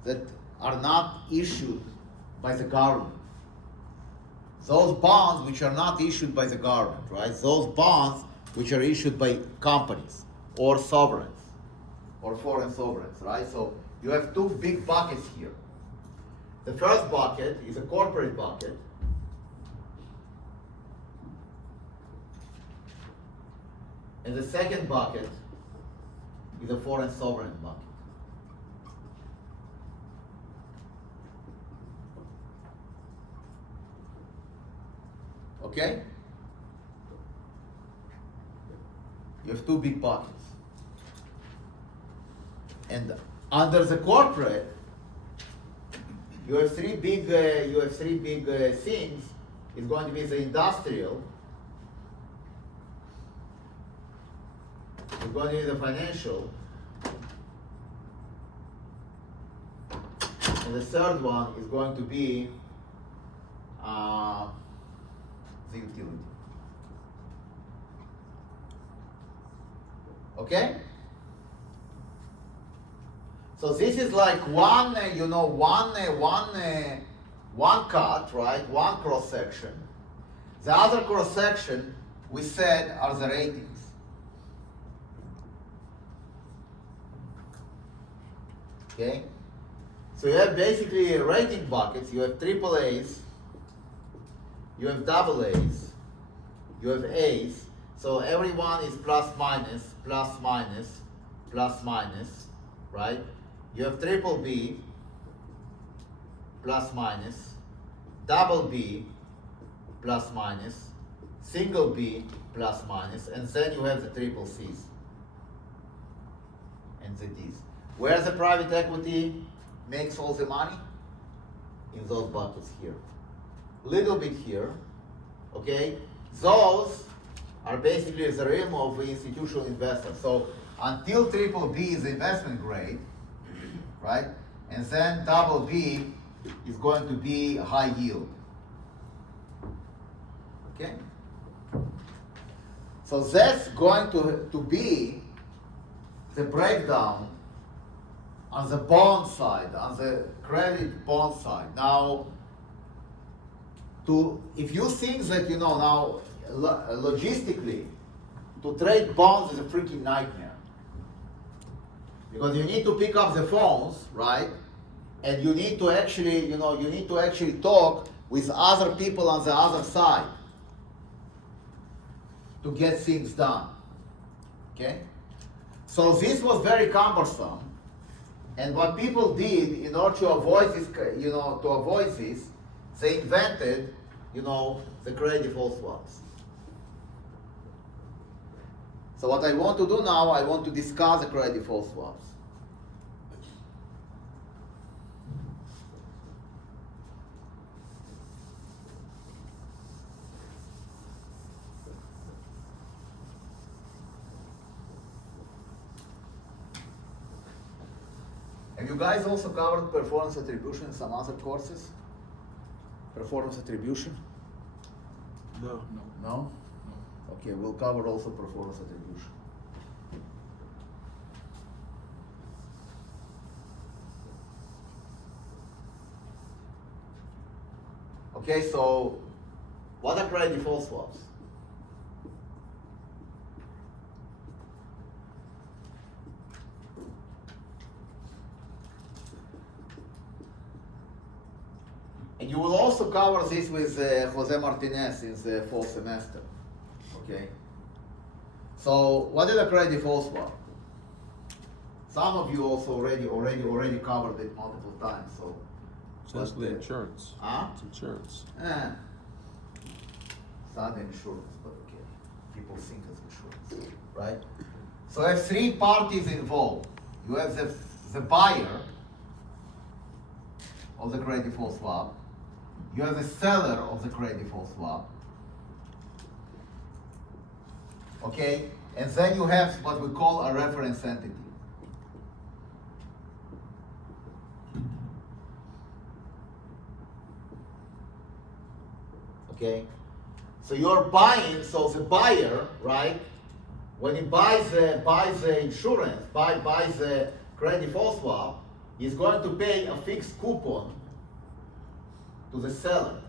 that are not issued by the government. Those bonds which are not issued by the government, right? Those bonds which are issued by companies or sovereigns or foreign sovereigns, right? So you have two big buckets here. The first bucket is a corporate bucket. And the second bucket is a foreign sovereign bucket. Okay? You have two big buckets. And under the corporate, you have three big things. It's going to be the industrial, it's going to be the financial, and the third one is going to be the utility. Okay? So this is like one cut, right? One cross section. The other cross section, we said, are the ratings. Okay? So you have basically rating buckets. You have triple A's, you have double A's, you have A's. So every one is plus minus, plus minus, plus minus, right? You have triple B, plus minus, double B, plus minus, single B, plus minus, and then you have the triple C's and the D's. Where the private equity makes all the money? In those buckets here. Little bit here, okay? Those are basically the realm of institutional investors. So until triple B is investment grade, right? And then double B is going to be high yield. Okay? So that's going to be the breakdown on the bond side, on the credit bond side. Now, if you think that, now logistically, to trade bonds is a freaking nightmare. Because you need to pick up the phones, right? And you need to actually, talk with other people on the other side to get things done. Okay? So this was very cumbersome. And what people did in order to avoid this, they invented, the credit default swaps. So what I want to do now, I want to discuss the credit default swaps. Have you guys also covered performance attribution in some other courses? Performance attribution? No. No? Okay, we'll cover also performance attribution. Okay, so what are credit default swaps? And you will also cover this with Jose Martinez in the fall semester. Okay. So what is a credit default swap? Some of you also already covered it multiple times. So Essentially But, insurance. Huh? It's insurance. It's not insurance, but okay. People think it's insurance, right? So I have three parties involved. You have the buyer of the credit default swap. You have the seller of the credit default swap. Okay? And then you have what we call a reference entity. Okay? So you're buying, so the buyer, right, when he buys the insurance, buys the credit default swap, he's going to pay a fixed coupon to the seller.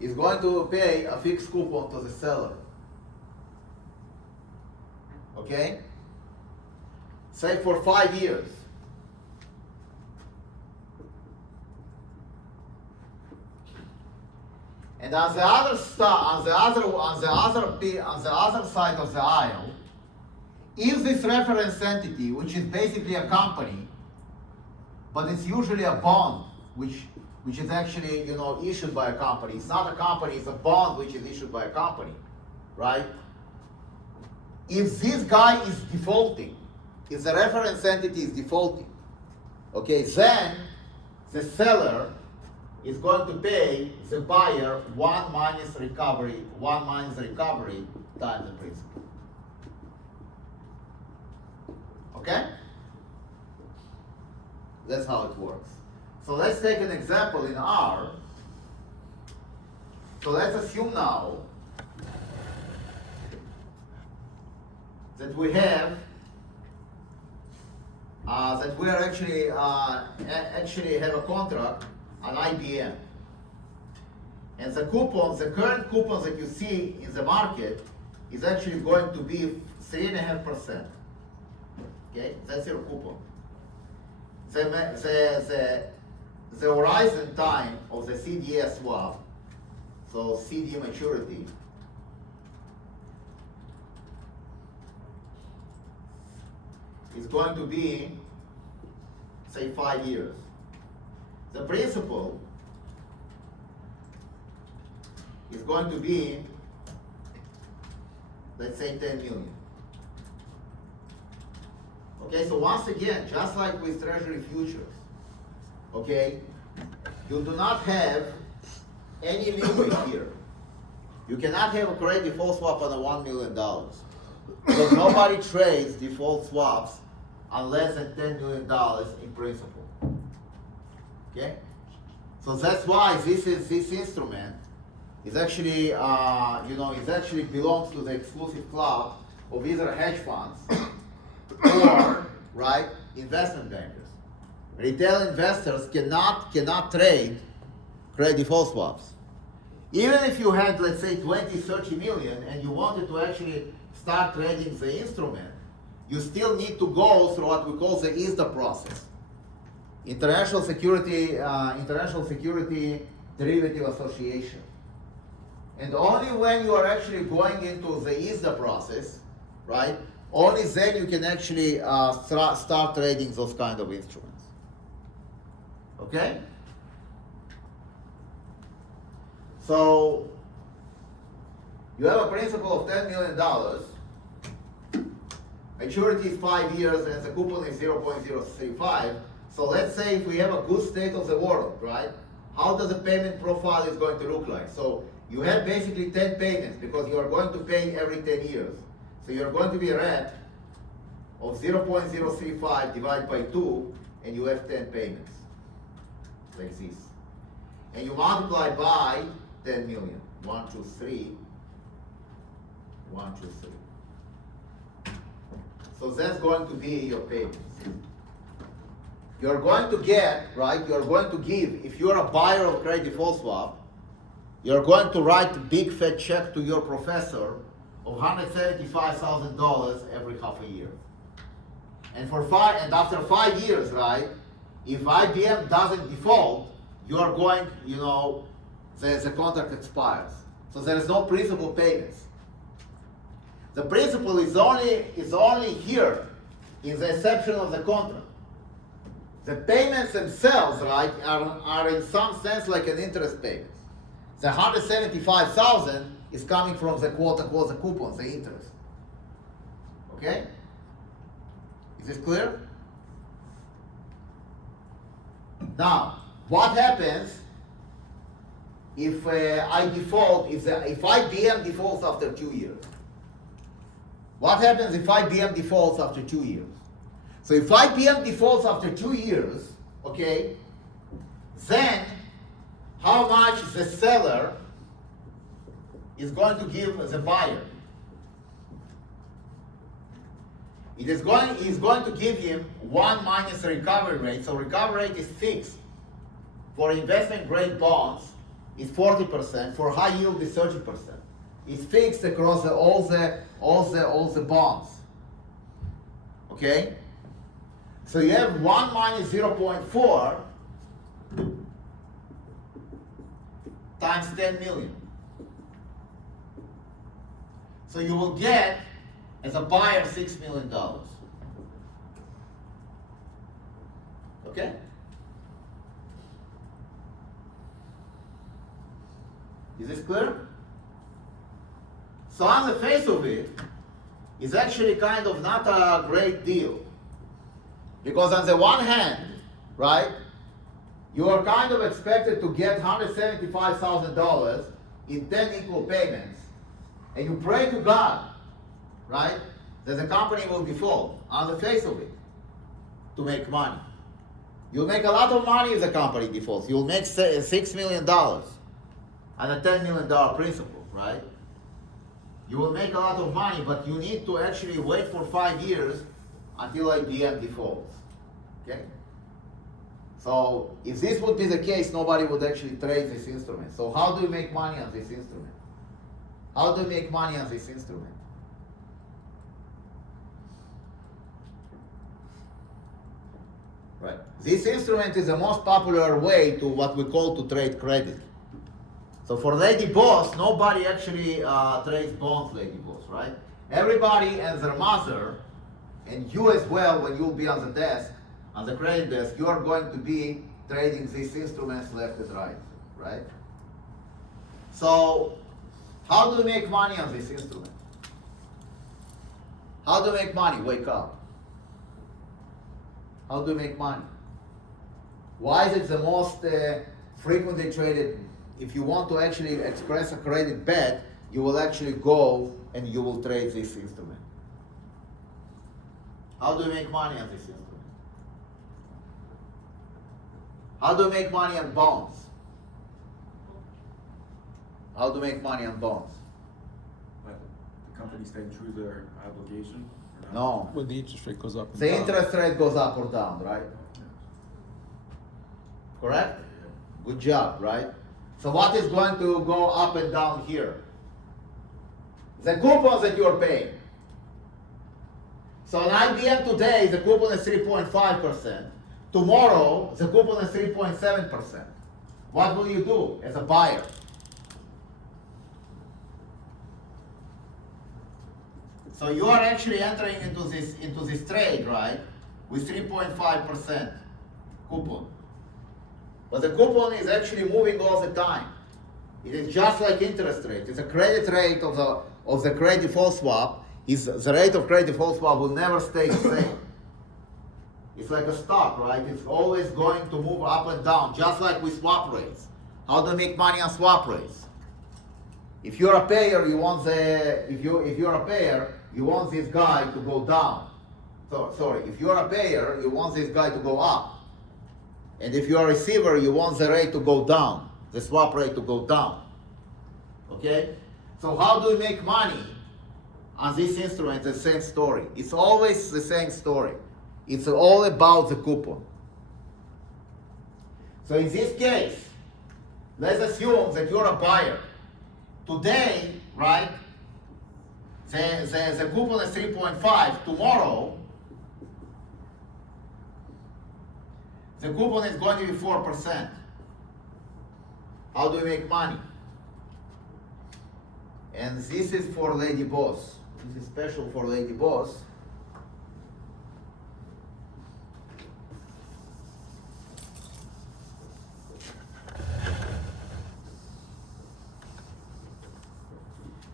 He's going to pay a fixed coupon to the seller. Okay? Say for 5 years. And on the other side of the aisle, if this reference entity, which is basically a company, but it's usually a bond, which is actually, you know, issued by a company. It's not a company, it's a bond which is issued by a company, right? If this guy is defaulting, if the reference entity is defaulting, okay, then the seller is going to pay the buyer 1 minus recovery times the principal. Okay? That's how it works. So let's take an example in R. So let's assume now that we have that we are actually have a contract on IBM, and the coupons, the current coupons that you see in the market is actually going to be 3.5%. Okay, that's your coupon. The horizon time of the CDS swap, so CD maturity, is going to be, say, 5 years. The principal is going to be, let's say, 10 million. Okay, so once again, just like with Treasury futures, okay, you do not have any leeway here. You cannot have a credit default swap on a $1 million. Because nobody trades default swaps on less than $10 million in principal. Okay? So that's why this instrument is actually, it actually belongs to the exclusive club of either hedge funds or, right, investment bankers. Retail investors cannot trade credit default swaps. Even if you had, let's say, 20, 30 million and you wanted to actually start trading the instrument, you still need to go through what we call the ISDA process. International Security Derivative Association. And only when you are actually going into the ISDA process, right, only then you can actually start trading those kind of instruments. Okay? So, you have a principal of $10 million, maturity is 5 years, and the coupon is 0.035. So let's say if we have a good state of the world, right? How does the payment profile is going to look like? So you have basically 10 payments because you are going to pay every 10 years. So you're going to be a rate of 0.035 divided by 2, and you have 10 payments, like this. And you multiply by 10 million. 1, 2, 3. 1, 2, 3. So that's going to be your payments. You're going to get, right, you're going to give, if you're a buyer of credit default swap, you're going to write a big fat check to your professor of $175,000 every half a year. And after 5 years, right, if IBM doesn't default, you are going, the contract expires. So there is no principal payments. The principal is only here in the exception of the contract. The payments themselves, right, are in some sense like an interest payment. The 175,000 is coming from the quote-unquote the coupons, the interest. Okay? Is this clear? Now, what happens if I default, if IBM defaults after 2 years? What happens if IBM defaults after 2 years? So if IBM defaults after 2 years, okay, then how much the seller is going to give the buyer? He's going to give him 1 minus the recovery rate. So recovery rate is fixed. For investment grade bonds, it's 40%. For high yield, it's 30%. It's fixed across all the bonds. Okay? So you have 1 minus 0.4 times 10 million. So you will get, as a buyer, $6 million. Okay? Is this clear? So on the face of it, it's actually kind of not a great deal. Because on the one hand, right, you are kind of expected to get $175,000 in 10 equal payments, and you pray to God, right, that the company will default on the face of it to make money. You'll make a lot of money if the company defaults. You'll make $6 million on a $10 million principal, right? You will make a lot of money, but you need to actually wait for 5 years until IBM defaults. Okay? So if this would be the case, nobody would actually trade this instrument. So how do you make money on this instrument? How do you make money on this instrument? Right. This instrument is the most popular way to what we call to trade credit. So for Lady Boss, nobody actually trades bonds, Lady Boss, right? Everybody and their mother, and you as well, when you'll be on the desk, on the credit desk, you are going to be trading these instruments left and right, right? So how do you make money on this instrument? How do you make money? Wake up. How do you make money? Why is it the most frequently traded? If you want to actually express a credit bet, you will actually go and you will trade this instrument. How do you make money on this instrument? How do you make money on bonds? How do you make money on bonds? But the company staying true to their obligation? Or not? No. When the interest rate goes up and The down. interest rate goes up or down, right? Correct? Good job, right? So what is going to go up and down here? The coupons that you are paying. So on IBM today, the coupon is 3.5%. Tomorrow, the coupon is 3.7%. What will you do as a buyer? So you are actually entering into this trade, right, with 3.5% coupon. But the coupon is actually moving all the time. It is just like interest rate. It's a credit rate of the credit default swap. The rate of credit default swap will never stay the same. It's like a stock, right? It's always going to move up and down, just like with swap rates. How do you make money on swap rates? If you're a payer, you want if you're a payer, you want this guy to go down. So, sorry, if you're a payer, you want this guy to go up. And if you're a receiver, you want the rate to go down, the swap rate to go down. Okay? So how do you make money on this instrument? The same story. It's always the same story. It's all about the coupon. So in this case, let's assume that you're a buyer. Today, right, the coupon is 3.5. Tomorrow, the coupon is going to be 4%. How do you make money? And this is for Lady Boss. This is special for Lady Boss.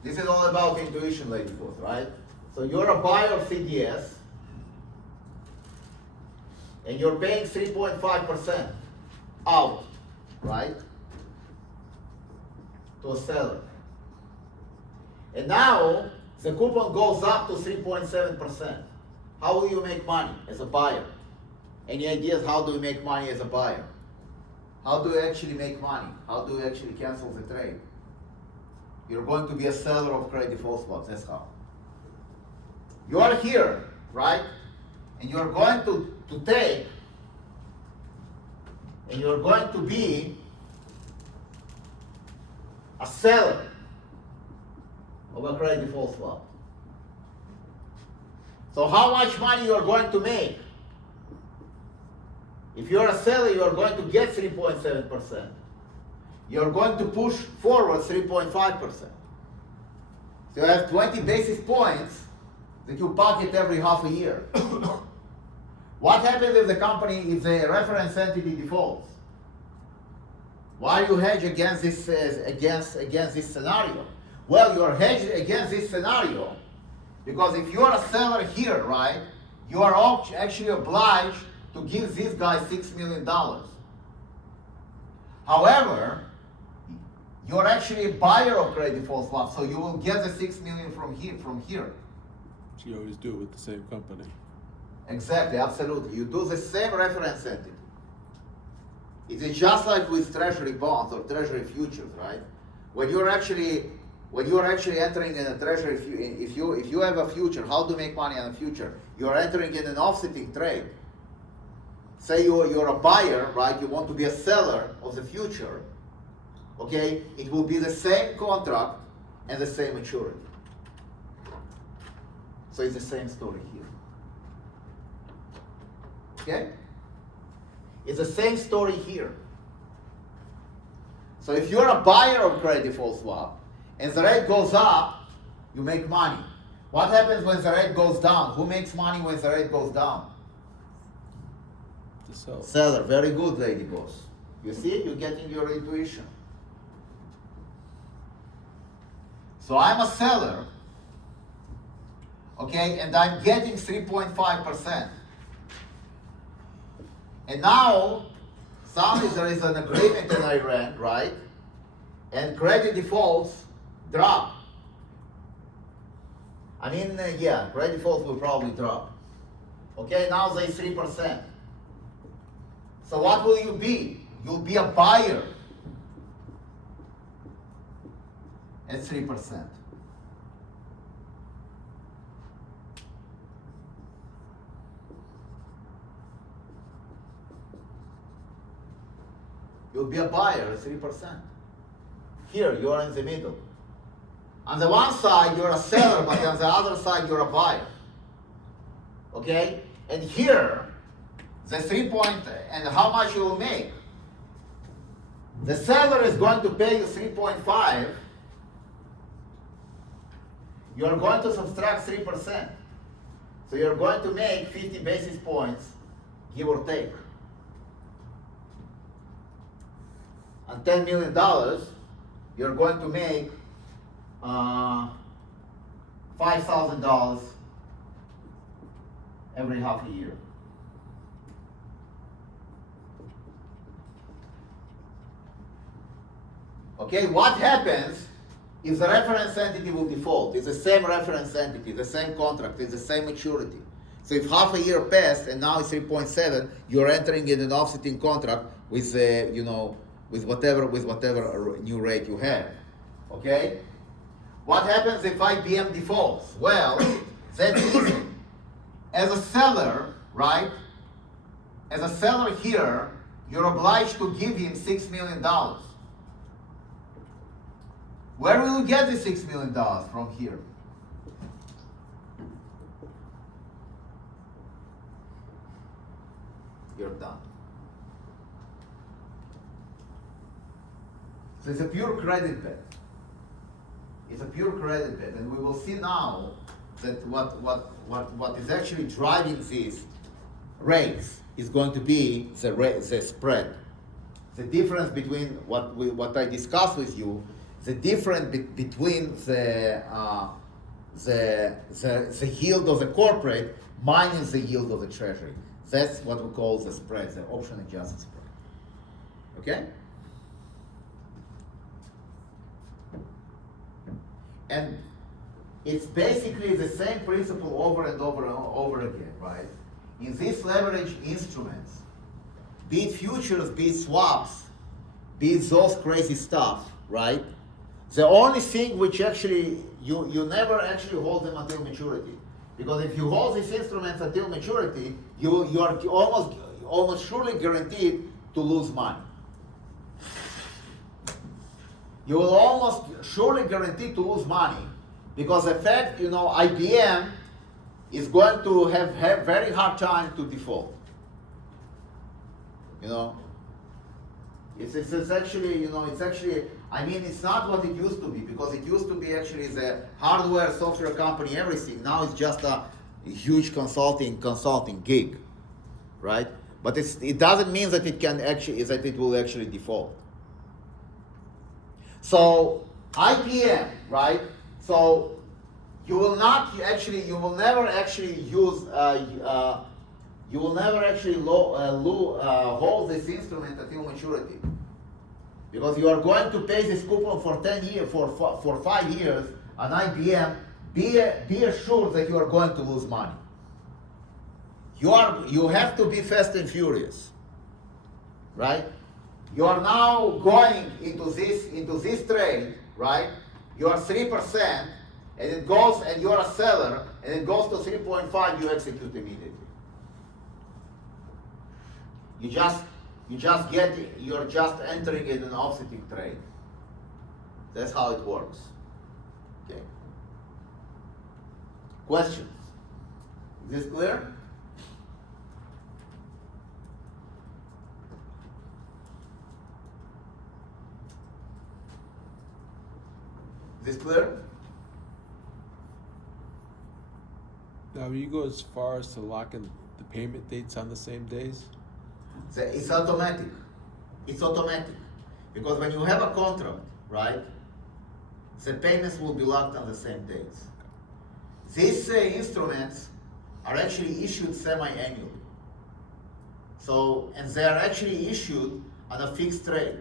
This is all about intuition, ladies boss, right? So you're a buyer of CDS, and you're paying 3.5% out, right? To a seller. And now the coupon goes up to 3.7%. How will you make money as a buyer? Any ideas how do you make money as a buyer? How do you actually make money? How do you actually cancel the trade? You're going to be a seller of credit default swaps, that's how. You are here, right? And you're going to take, and you're going to be a seller of a credit default swap. So how much money you're going to make? If you're a seller, you're going to get 3.7%. You're going to push forward 3.5%. So you have 20 basis points that you pocket every half a year. What happens if the company, if the reference entity defaults? Why do you hedge against this against this scenario? Well, you're hedged against this scenario because if you're a seller here, right, you are actually obliged to give this guy $6 million. However, you're actually a buyer of credit default swap, so you will get the $6 million from here. So you always do it with the same company. Exactly, absolutely. You do the same reference entity. It is just like with treasury bonds or treasury futures, right? When you're actually entering in a treasury, if you have a future, how to make money on a future? You're entering in an offsetting trade. Say you're a buyer, right? You want to be a seller of the future. Okay, it will be the same contract and the same maturity. So it's the same story here. Okay? It's the same story here. So if you're a buyer of credit default swap and the rate goes up, you make money. What happens when the rate goes down? Who makes money when the rate goes down? The seller. Seller. Very good, lady boss. You see, you're getting your intuition. So I'm a seller, okay, and I'm getting 3.5%. And now, there is an agreement in Iran, right? And credit defaults drop. I mean, yeah, credit defaults will probably drop. Okay, now they 3%. So what will you be? You'll be a buyer at 3%. You'll be a buyer at 3%. Here, you're in the middle. On the one side, you're a seller, but on the other side, you're a buyer. Okay? And here, the 3 point, and how much you will make. The seller is going to pay you 3.5. You're going to subtract 3%. So you're going to make 50 basis points, give or take. On $10 million, you're going to make $5,000 every half a year. Okay, what happens if the reference entity will default? It's the same reference entity, the same contract, it's the same maturity. So if half a year passed and now it's 3.7, you're entering in an offsetting contract with with whatever new rate you have. Okay? What happens if IBM defaults? Well, that's easy. As a seller, right? As a seller here, you're obliged to give him $6 million. Where will you get the $6 million from here? You're done. So it's a pure credit bet. It's a pure credit bet, and we will see now that what is actually driving these rates is going to be the spread. The difference between what I discussed with you the difference between the yield of the corporate minus the yield of the treasury. That's what we call the spread, the option adjusted spread. Okay? And it's basically the same principle over and over and over again, right? In these leverage instruments, be it futures, be it swaps, be it those crazy stuff, right? The only thing which actually, you never actually hold them until maturity. Because if you hold these instruments until maturity, you are almost surely guaranteed to lose money. You will almost surely guaranteed to lose money because the fact, IBM is going to have very hard time to default. It's actually, it's not what it used to be, because it used to be actually the hardware, software company, everything. Now it's just a huge consulting gig, right? But it doesn't mean that it will actually default. So IBM, right? So you will never actually hold this instrument until maturity, because you are going to pay this coupon for 10 years, for 5 years on IBM. Be assured that you are going to lose money. You have to be fast and furious, right? You are now going into this trade, right? You are 3%, and it goes, and you are a seller, and it goes to 3.5. You execute immediately. You're just entering in an offsetting trade. That's how it works. Okay. Questions? Is this clear? Is this clear? Now, you go as far as to lock in the payment dates on the same days? It's automatic. It's automatic. Because when you have a contract, right, the payments will be locked on the same dates. These instruments are actually issued semi-annually. So, and they are actually issued on a fixed rate.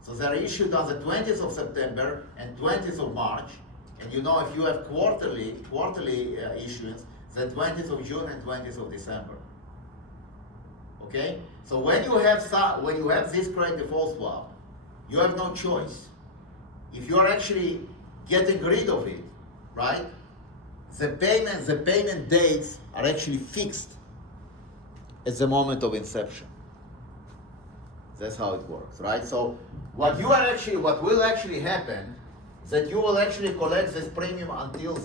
So they are issued on the 20th of September and 20th of March. And if you have quarterly issuance, the 20th of June and 20th of December. Okay? So when you have this credit default swap, you have no choice. If you are actually getting rid of it, right? The payment dates are actually fixed at the moment of inception. That's how it works, right? So what will actually happen is that you will actually collect this premium until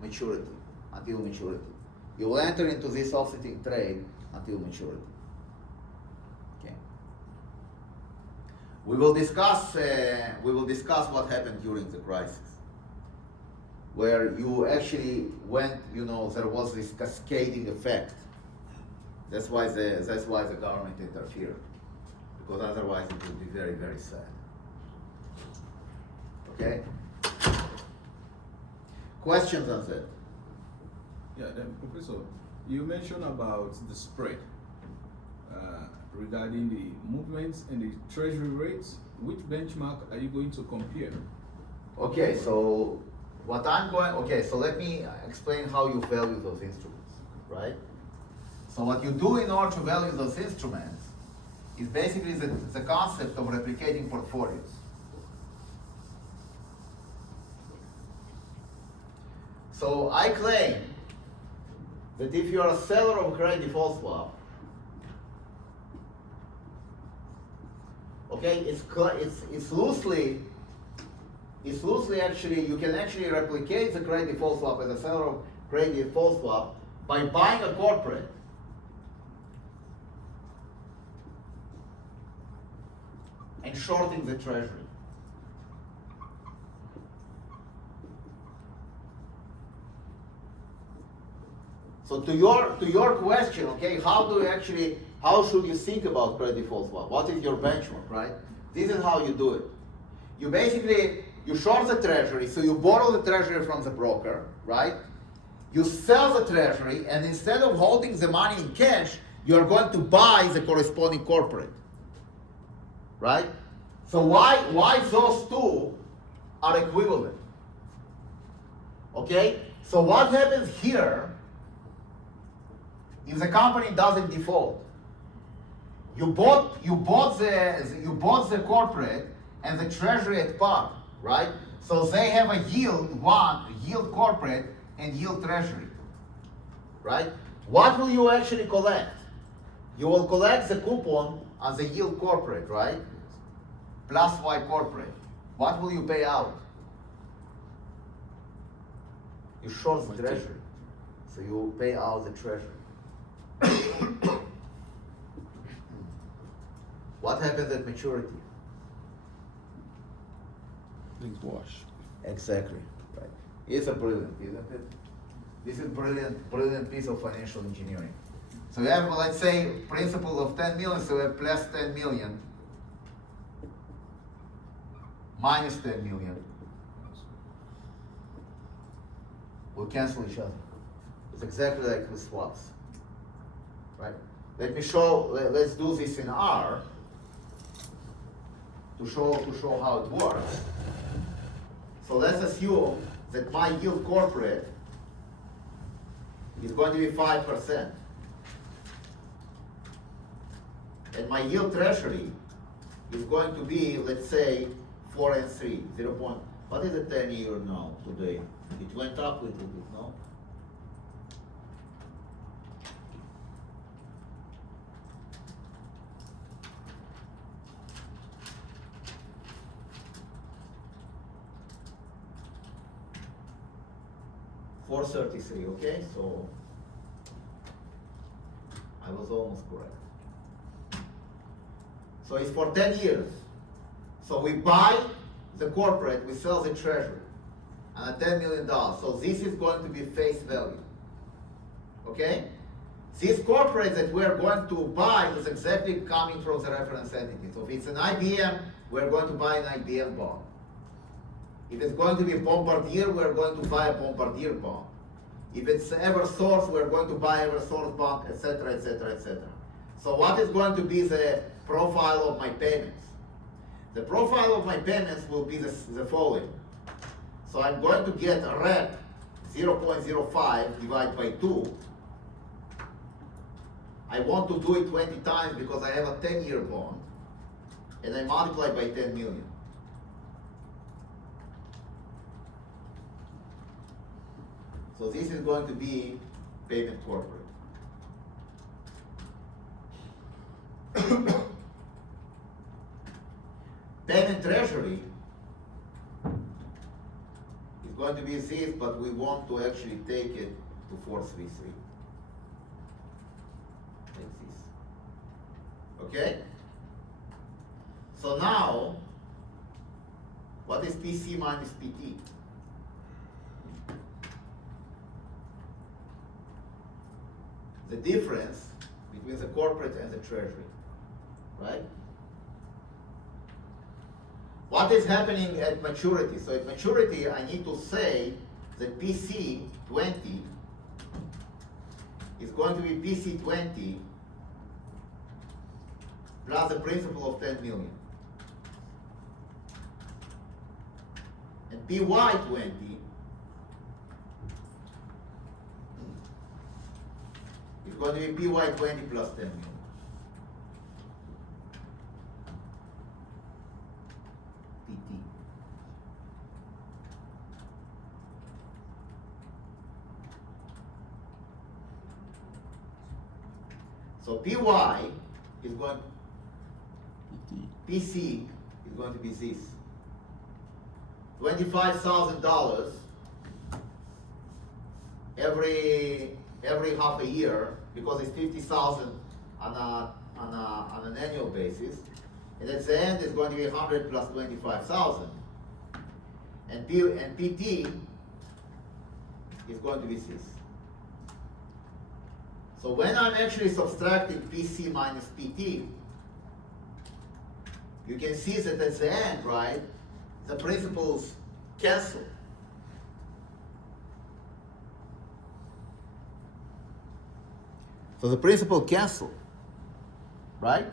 maturity. You will enter into this offsetting trade until maturity. Okay. We will discuss what happened during the crisis, where you actually went, there was this cascading effect. That's why the government interfered, because otherwise it would be very, very sad. Okay? Questions on that? Yeah, then Professor, you mentioned about the spread regarding the movements and the treasury rates. Which benchmark are you going to compare? Okay, so let me explain how you value those instruments, right? So what you do in order to value those instruments is basically the concept of replicating portfolios. So I claim that if you are a seller of credit default swap, okay, it's loosely actually, you can actually replicate the credit default swap as a seller of credit default swap by buying a corporate and shorting the treasury. So to your question, okay, how should you think about credit default swap? What is your benchmark, right? This is how you do it. You basically, you short the treasury, so you borrow the treasury from the broker, right? You sell the treasury, and instead of holding the money in cash, you are going to buy the corresponding corporate, right? So why those two are equivalent? Okay? So what happens here if the company doesn't default? You bought the corporate and the treasury at par, right? So they have a yield corporate and yield treasury, right? What will you actually collect? You will collect the coupon on the yield corporate, right? Plus Y corporate. What will you pay out? You short the treasury, so you pay out the treasury. What happens at maturity? Things wash. Exactly, right. It's a brilliant, isn't it? This is brilliant piece of financial engineering. So we have, let's say, principal of 10 million, so we have plus 10 million, minus 10 million. We cancel each other. It's exactly like with swaps, right? Let's do this in R to show how it works. So let's assume that my yield corporate is going to be 5%. And my yield treasury is going to be, let's say, 4 and 3, 0. What is the 10-year now today? It went up a little bit, no? $4.33, okay? So I was almost correct. So it's for 10 years. So we buy the corporate, we sell the treasury, and at $10 million. So this is going to be face value. Okay? This corporate that we're going to buy is exactly coming from the reference entity. So if it's an IBM, we're going to buy an IBM bond. If it's going to be Bombardier, we're going to buy a Bombardier bond. If it's Eversource, we're going to buy Eversource bond, etc., etc., etc. So what is going to be the profile of my payments? The profile of my payments will be the following. So I'm going to get a rep 0.05 divided by 2. I want to do it 20 times because I have a 10-year bond, and I multiply by 10 million. So this is going to be payment corporate. Payment treasury is going to be this, but we want to actually take it to 433. Like this. Okay? So now, what is PC minus PT? The difference between the corporate and the treasury, right? What is happening at maturity? So at maturity, I need to say that PC 20 is going to be PC 20 plus the principal of 10 million. And PY 20 is going to be PY 20 plus 10 million. PT. So PY is going, PC is going to be this. $25,000 every half a year, because it's 50,000 on an annual basis, and at the end it's going to be 100 plus 25,000, and PT is going to be this. So when I'm actually subtracting PC minus PT you can see that at the end, right, the principles cancel. So the principal cancel, right?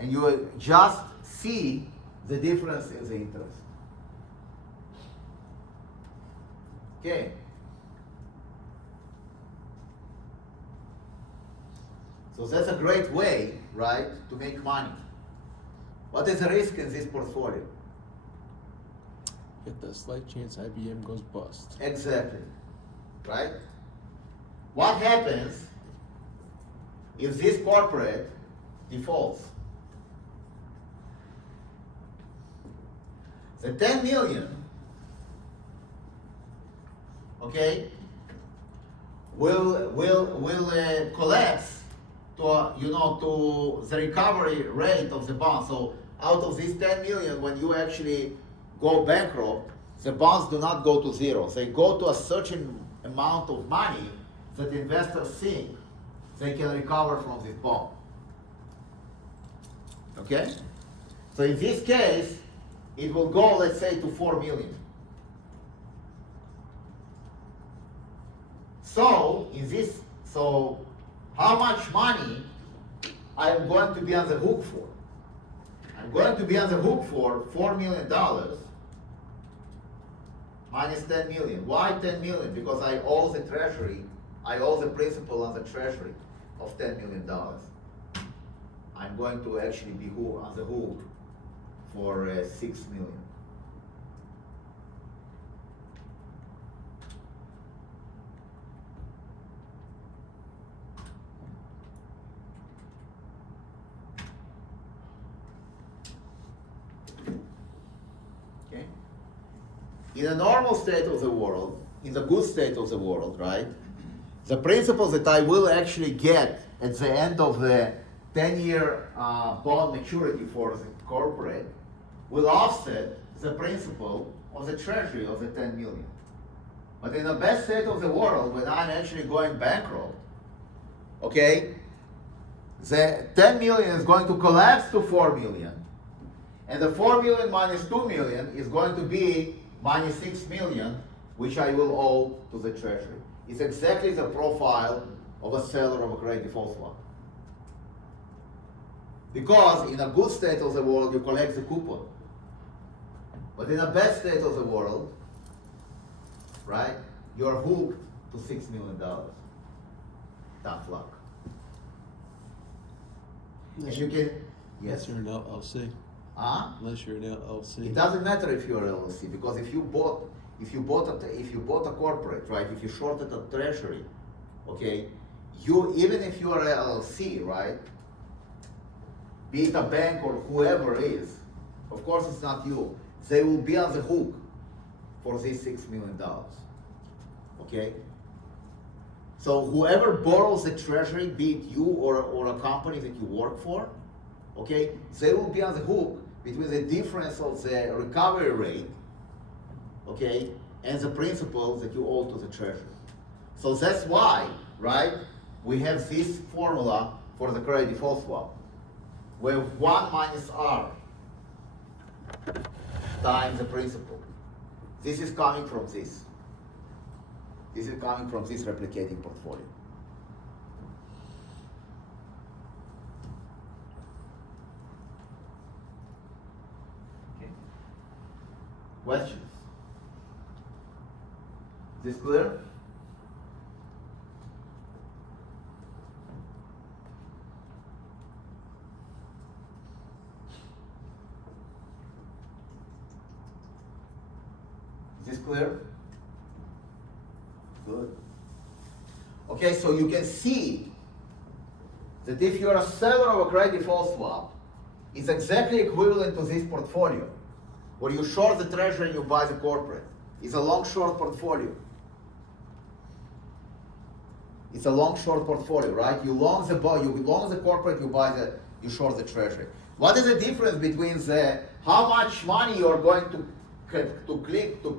And you just see the difference in the interest. Okay. So that's a great way, right, to make money. What is the risk in this portfolio? Get the slight chance IBM goes bust. Exactly, right? What happens if this corporate defaults? The 10 million, okay, will collapse to to the recovery rate of the bond. So out of this 10 million, when you actually go bankrupt, the bonds do not go to zero. They go to a certain amount of money that investors think they can recover from this bond. Okay? So in this case, it will go, let's say, to 4 million. So how much money I am going to be on the hook for? I'm going to be on the hook for $4 million minus 10 million. Why 10 million? Because I owe the treasury, I owe the principal on the treasury of $10 million. I'm going to actually be on the hook for 6 million. Okay? In a normal state of the world, in the good state of the world, right? The principal that I will actually get at the end of the 10-year bond maturity for the corporate will offset the principal of the treasury of the 10 million. But in the best state of the world, when I'm actually going bankrupt, okay, the 10 million is going to collapse to 4 million, and the 4 million minus 2 million is going to be minus 6 million, which I will owe to the treasury. It's exactly the profile of a seller of a credit default swap. Because in a good state of the world, you collect the coupon. But in a bad state of the world, right, you're hooked to $6 million. Tough luck. And you can, yes? Unless you're an LLC. Huh? Unless you're an LLC. It doesn't matter if you're LLC, because if you bought a corporate, right? If you shorted a treasury, okay, even if you are an LLC, right? Be it a bank or whoever it is, of course it's not you. They will be on the hook for this $6 million. Okay? So whoever borrows the treasury, be it you or a company that you work for, okay, they will be on the hook between the difference of the recovery rate, okay, and the principal that you owe to the treasury. So that's why, right, we have this formula for the credit default swap, where 1 minus R times the principal. This is coming from this. This is coming from this replicating portfolio. Okay. Questions? Is this clear? Is this clear? Good. Okay, so you can see that if you're a seller of a credit default swap, it's exactly equivalent to this portfolio, where you short the treasury and you buy the corporate. It's a long-short portfolio. It's a long-short portfolio, right? You long the corporate, you short the treasury. What is the difference between how much money you're going to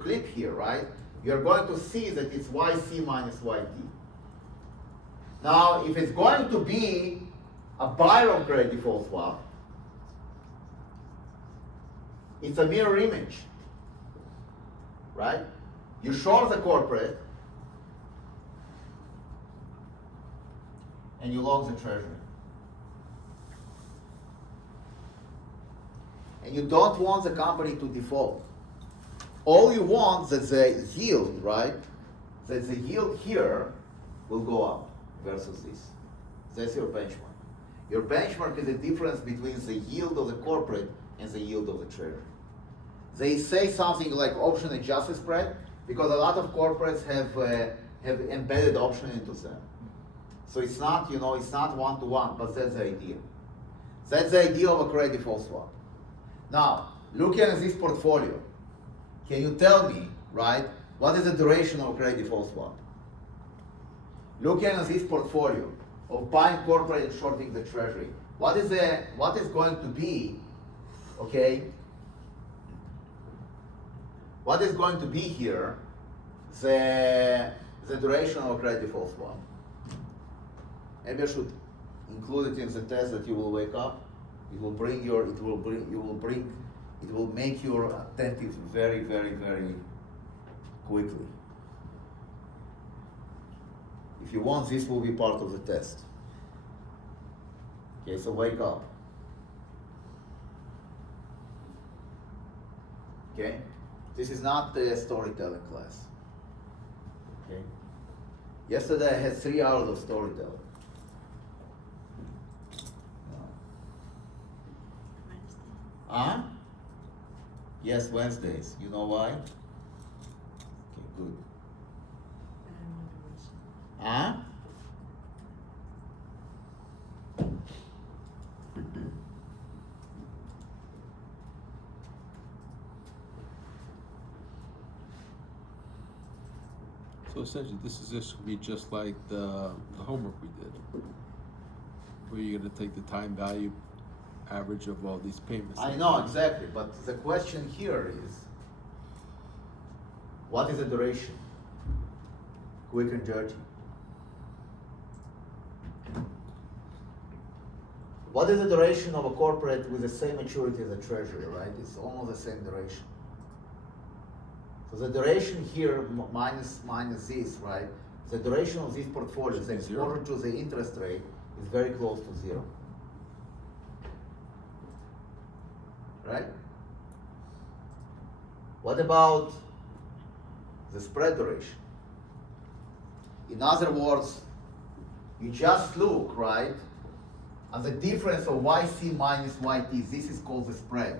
clip here, right? You're going to see that it's YC minus YT. Now, if it's going to be a buyer of credit default swap, It's a mirror image, right? You short the corporate, and you long the treasury. And you don't want the company to default. All you want is that the yield, right? That the yield here will go up versus this. That's your benchmark. Your benchmark is the difference between the yield of the corporate and the yield of the treasury. They say something like option adjusted spread because a lot of corporates have embedded option into them. So it's not, it's not one-to-one, but that's the idea. That's the idea of a credit default swap. Now, looking at this portfolio, can you tell me, right, what is the duration of a credit default swap? Looking at this portfolio of buying corporate and shorting the treasury, what is going to be, okay? What is going to be here the duration of a credit default swap? Maybe I should include it in the test that you will wake up. It will make your attentive very, very, very quickly. If you want, this will be part of the test. Okay, so wake up. Okay, this is not the storytelling class. Okay, yesterday I had 3 hours of storytelling. Huh? Yes, Wednesdays. You know why? Okay, good. Huh? So essentially, this is just gonna be just like the homework we did, where you're gonna take the time value average of all these payments. I know exactly, but the question here is, what is the duration? Quick and dirty. What is the duration of a corporate with the same maturity as a treasury, right? It's almost the same duration. So the duration here minus this, right? The duration of this portfolio, the exposure to the interest rate is very close to 0. Right? What about the spread duration? In other words, you just look, right, at the difference of YC minus YT. This is called the spread.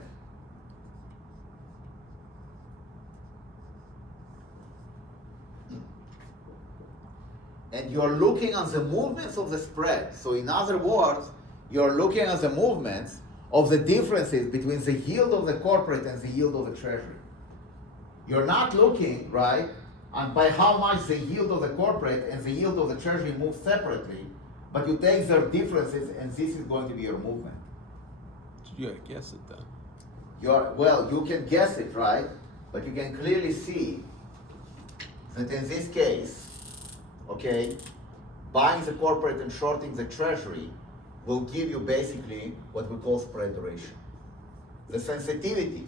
And you're looking at the movements of the spread. So in other words, you're looking at the movements of the differences between the yield of the corporate and the yield of the treasury. You're not looking, right, and by how much the yield of the corporate and the yield of the treasury move separately, but you take their differences and this is going to be your movement. You gotta guess it then. You can guess it, right? But you can clearly see that in this case, okay, buying the corporate and shorting the treasury will give you basically what we call spread duration. The sensitivity,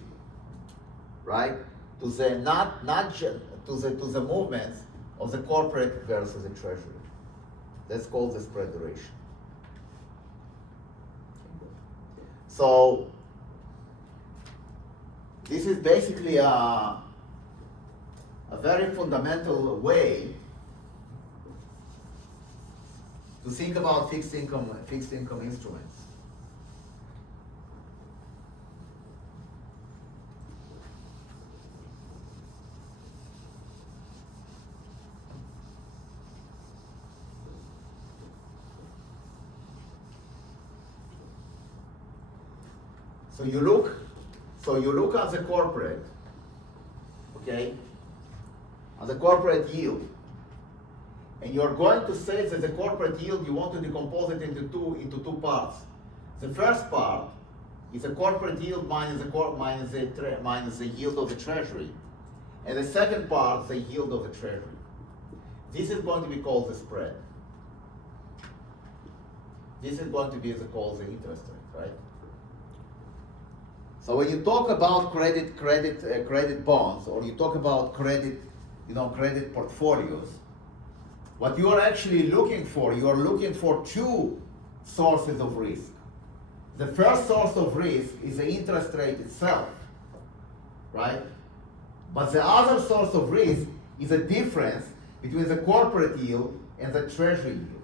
right, to the movements of the corporate versus the treasury. That's called the spread duration. So this is basically a very fundamental way to think about fixed income instruments. So you look at the corporate, okay, at the corporate yield. And you're going to say that the corporate yield, you want to decompose it into two parts. The first part is the corporate yield minus the yield of the treasury. And the second part, the yield of the treasury. This is going to be called the spread. This is going to be called the interest rate, right? So when you talk about credit bonds, or you talk about credit portfolios, what you are actually looking for, you are looking for two sources of risk. The first source of risk is the interest rate itself, right? But the other source of risk is a difference between the corporate yield and the treasury yield.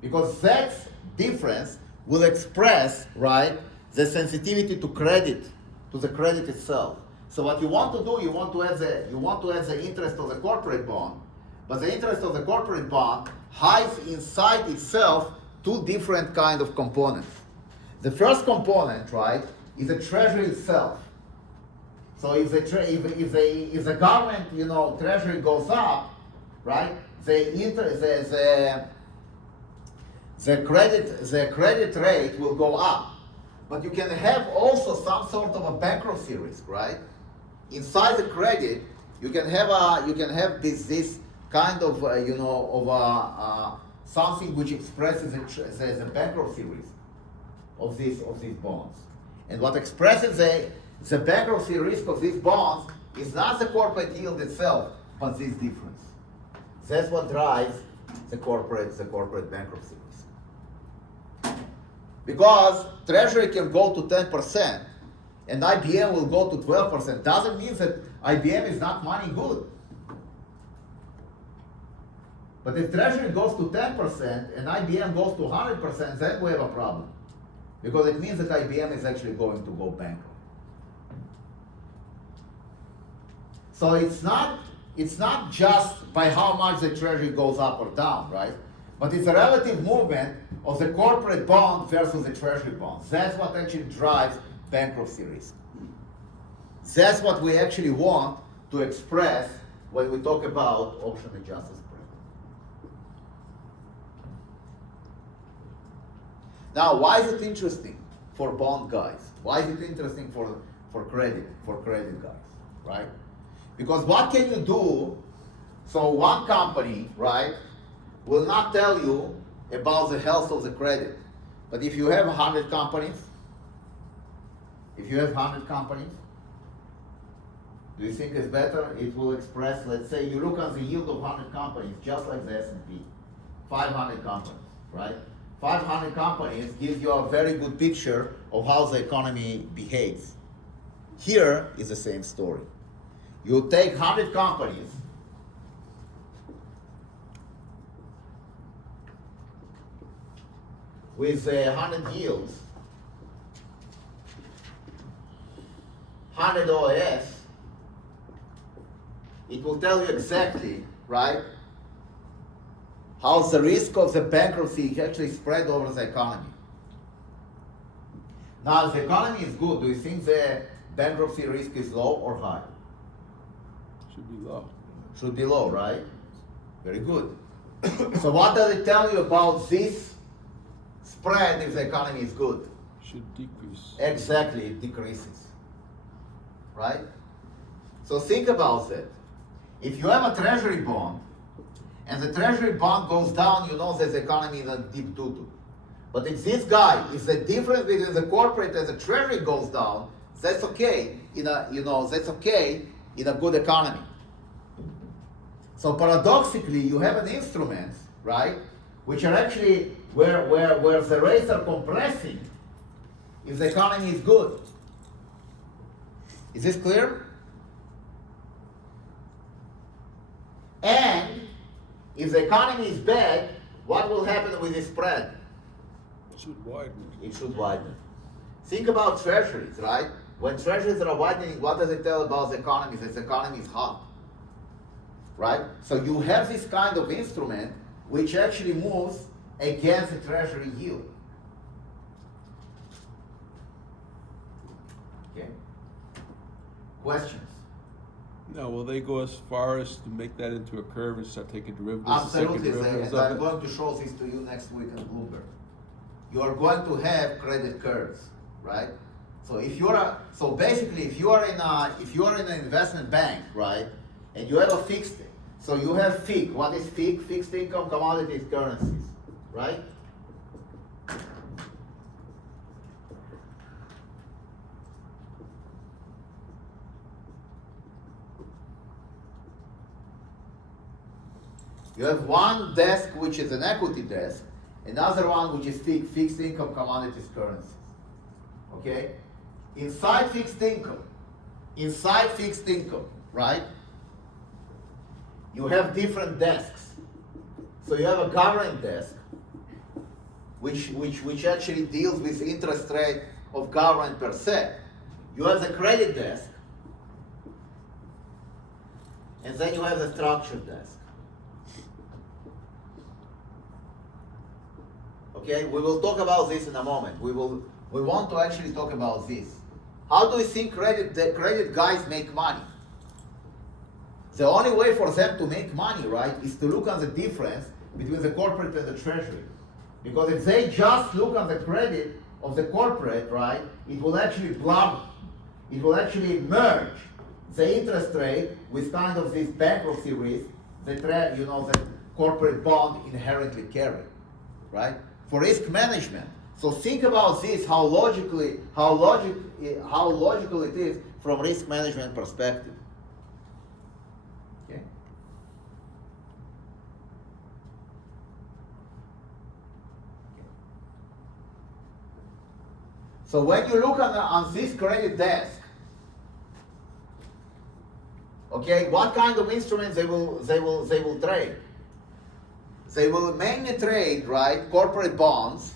Because that difference will express, right, the sensitivity to credit, to the credit itself. So what you want to do, you want to add the interest of the corporate bond, but the interest of the corporate bond hides inside itself two different kind of components. The first component, right, is the treasury itself. So if the government, treasury goes up, right, the credit rate will go up. But you can have also some sort of a bankruptcy risk, right? Inside the credit, you can have this kind of something which expresses the bankruptcy risk of these bonds. And what expresses the bankruptcy risk of these bonds is not the corporate yield itself, but this difference. That's what drives the corporate bankruptcy risk. Because Treasury can go to 10% and IBM will go to 12%, doesn't mean that IBM is not money good. But if Treasury goes to 10% and IBM goes to 100%, then we have a problem. Because it means that IBM is actually going to go bankrupt. So it's not just by how much the Treasury goes up or down, right? But it's a relative movement of the corporate bond versus the Treasury bond. That's what actually drives bankruptcy risk. That's what we actually want to express when we talk about option adjusted spread. Now, why is it interesting for bond guys? Why is it interesting for credit guys, right? Because what can you do? So one company, right, will not tell you about the health of the credit. But if you have 100 companies, do you think it's better? It will express, let's say you look at the yield of 100 companies, just like the S&P, 500 companies, right? 500 companies gives you a very good picture of how the economy behaves. Here is the same story. You take 100 companies, with 100 yields, 100 OAS, it will tell you exactly, right, how the risk of the bankruptcy actually spread over the economy. Now, if the economy is good, do you think the bankruptcy risk is low or high? Should be low. Should be low, right? Very good. So what does it tell you about this spread if the economy is good? Should decrease. Exactly, it decreases. Right? So think about that. If you have a treasury bond, and the treasury bond goes down, you know that the economy is a deep doo-doo. But if this guy, if the difference between the corporate and the treasury goes down, that's okay that's okay in a good economy. So paradoxically, you have an instrument, right, which are actually where the rates are compressing if the economy is good. Is this clear? And if the economy is bad, what will happen with the spread? It should widen. It should widen. Think about treasuries, right? When treasuries are widening, what does it tell about the economy? That the economy is hot, right? So you have this kind of instrument which actually moves against the treasury yield. Okay. Questions? Now, will they go as far as to make that into a curve and start taking derivatives? Absolutely, second derivatives and of I'm it? going to show this to you next week on Bloomberg. You are going to have credit curves, right? So if you are if you are in an investment bank, right, and you have a fixed, so you have FIC. What is FIC? Fixed income commodities currencies, right? You have one desk which is an equity desk, another one which is fixed income commodities currencies. Okay? Inside fixed income, right? You have different desks. So you have a government desk, which actually deals with interest rate of government per se. You have the credit desk, and then you have the structured desk. Okay, we will talk about this in a moment. We want to actually talk about this. How do you think the credit guys make money? The only way for them to make money, right, is to look at the difference between the corporate and the treasury. Because if they just look at the credit of the corporate, right, it will actually merge the interest rate with kind of this bankruptcy risk that the corporate bond inherently carry, right? For risk management. So think about this, how logical it is from risk management perspective. Okay. So when you look on this credit desk, okay, what kind of instruments they will trade? They will mainly trade, right, corporate bonds.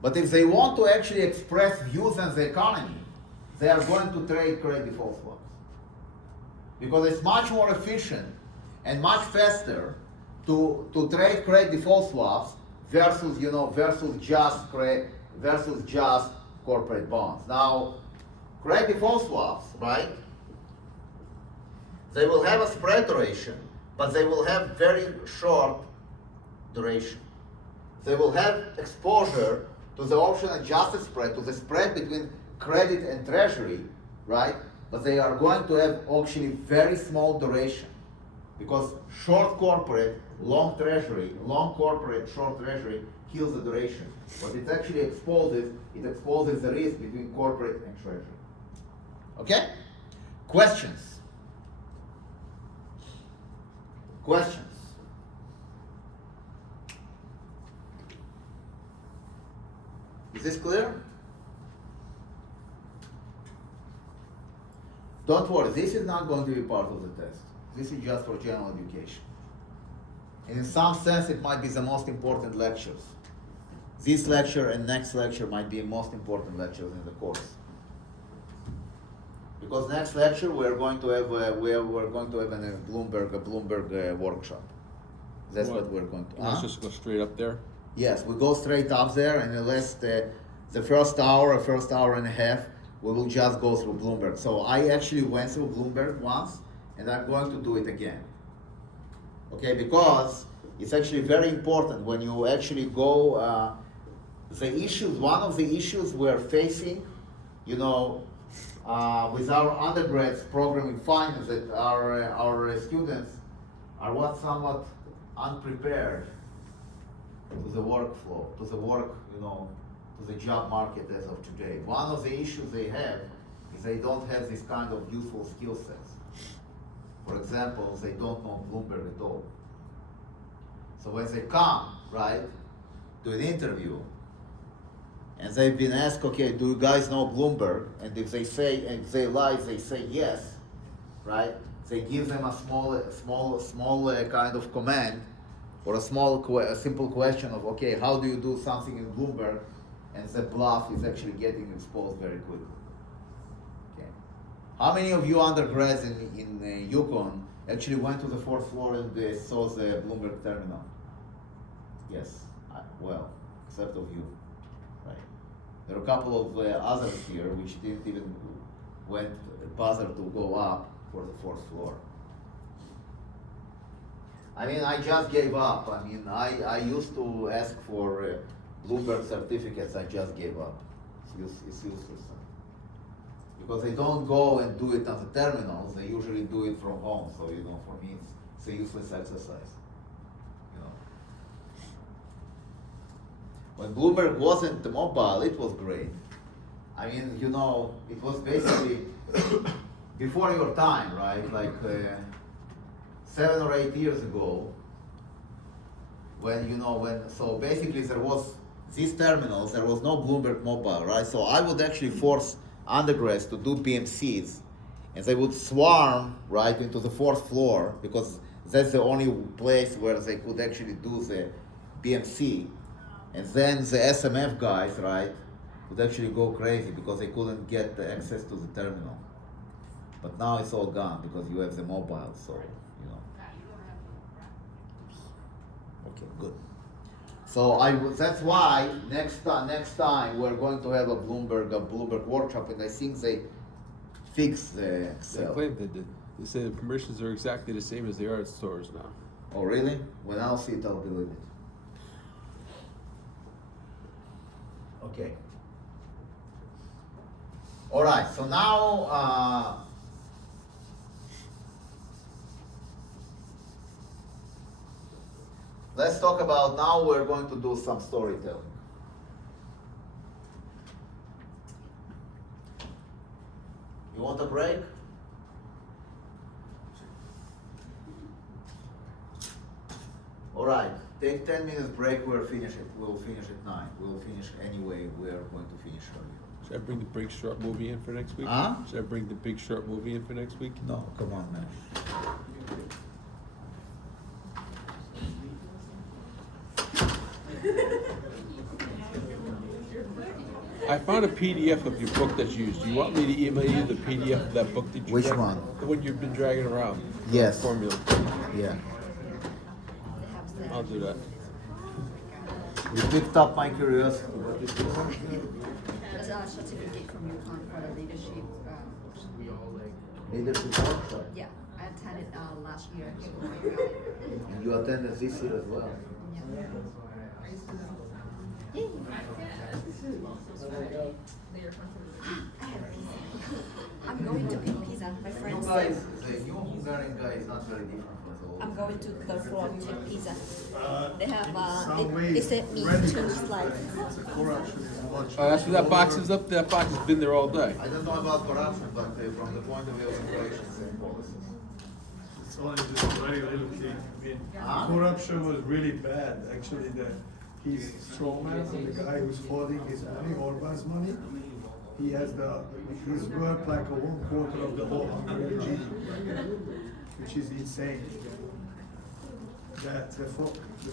But if they want to actually express views on the economy, they are going to trade credit default swaps. Because it's much more efficient and much faster to trade credit default swaps versus just corporate bonds. Now, credit default swaps, right? They will have a spread duration, but they will have very short duration. They will have exposure to the option adjusted spread, to the spread between credit and treasury, right? But they are going to have actually very small duration, because short corporate, long treasury, long corporate, short treasury kills the duration. But it actually exposes the risk between corporate and treasury. Okay? Questions? Questions? Is this clear? Don't worry, this is not going to be part of the test. This is just for general education. And in some sense, it might be the most important lectures. This lecture and next lecture might be the most important lectures in the course. Because next lecture we're going to have a Bloomberg workshop. That's what we're going to. Let's just go straight up there. Yes, we go straight up there, and unless the first hour and a half, we will just go through Bloomberg. So I actually went through Bloomberg once, and I'm going to do it again. Okay, because it's actually very important when you actually go, one of the issues we're facing, with our undergrads programming finance, that our students are somewhat unprepared to the workflow, to the job market as of today. One of the issues they have is they don't have this kind of useful skill sets. For example, they don't know Bloomberg at all. So when they come, right, to an interview, and they've been asked, okay, do you guys know Bloomberg? And if they lie, they say yes, right? They give them a small kind of command, or a simple question of, okay, how do you do something in Bloomberg? And the bluff is actually getting exposed very quickly. Okay. How many of you undergrads in UConn actually went to the fourth floor and saw the Bloomberg terminal? Yes, well, except of you, right? There are a couple of others here which didn't even bother to go up for the fourth floor. I mean, I just gave up. I mean, I used to ask for Bloomberg certificates. I just gave up. It's useless. Because they don't go and do it on the terminals. They usually do it from home. So, for me, it's a useless exercise. When Bloomberg wasn't mobile, it was great. I mean, it was basically before your time, right? Like 7 or 8 years ago, so basically there was these terminals, there was no Bloomberg Mobile, right? So I would actually force undergrads to do BMCs, and they would swarm right into the fourth floor because that's the only place where they could actually do the BMC, and then the SMF guys, right, would actually go crazy because they couldn't get the access to the terminal. But now it's all gone because you have the mobile, so Okay, good. So that's why next time we're going to have a Bloomberg workshop, and I think they fixed the They Excel. claim they did. They say the permissions are exactly the same as they are at stores now. Oh, really? When I'll see it, I'll believe it. Okay. All right. So now, let's talk about. Now we're going to do some storytelling. You want a break? All right, take 10 minutes break, we'll finish at 9. We'll finish anyway, we're going to finish earlier. Should I bring the big short movie in for next week? Huh? Should I bring the big short movie in for next week? No, come on, man. I found a PDF of your book that's used. Do you want me to email you the PDF of that book that you Which read? one? The one you've been dragging around. Yes. Formula. Yeah. I'll do that. You picked up my curiosity. What is this? There's a certificate from UConn for the leadership. Leadership workshop. Yeah, I attended last year in February. And you attended this year as well. Yeah. I'm going to eat pizza. My You friend guys, said the new Hungarian guy is not very different from the old. I'm going to third floor to eat pizza. They have Some they ways sent me radical. 2 slices. The corruption is much. Oh, that's what that box lower. is up there? That box has been there all day. I don't know about corruption, but from the point of view of operations and policies. It's only just very little thing. I mean, Huh? corruption was really bad. Actually, his strongman, the guy who's holding his money, Orban's money, he's worth like a 1/4 of the whole Hungarian GDP, which is insane. That the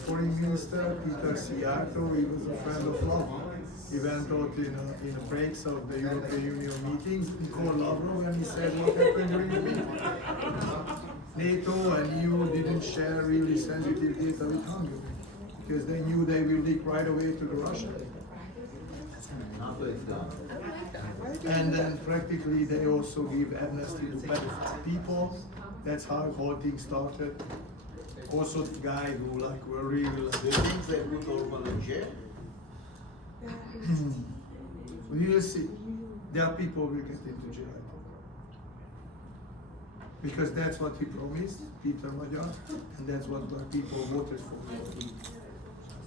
foreign minister, Peter Szijjártó, he was a friend of Lavrov. He went out in the breaks of the European Union meetings, he called Lavrov and he said what happened during the meeting. NATO and EU didn't share really sensitive data with Hungary because they knew they will leak right away to the Russians. Now it's done. And then practically they also give amnesty to pedophile people. That's how the whole thing started. Also the guy who were really Do you think they put Orban in jail? we will see. There are people who will get into jail. Because that's what he promised, Peter Magyar, and that's what people voted for.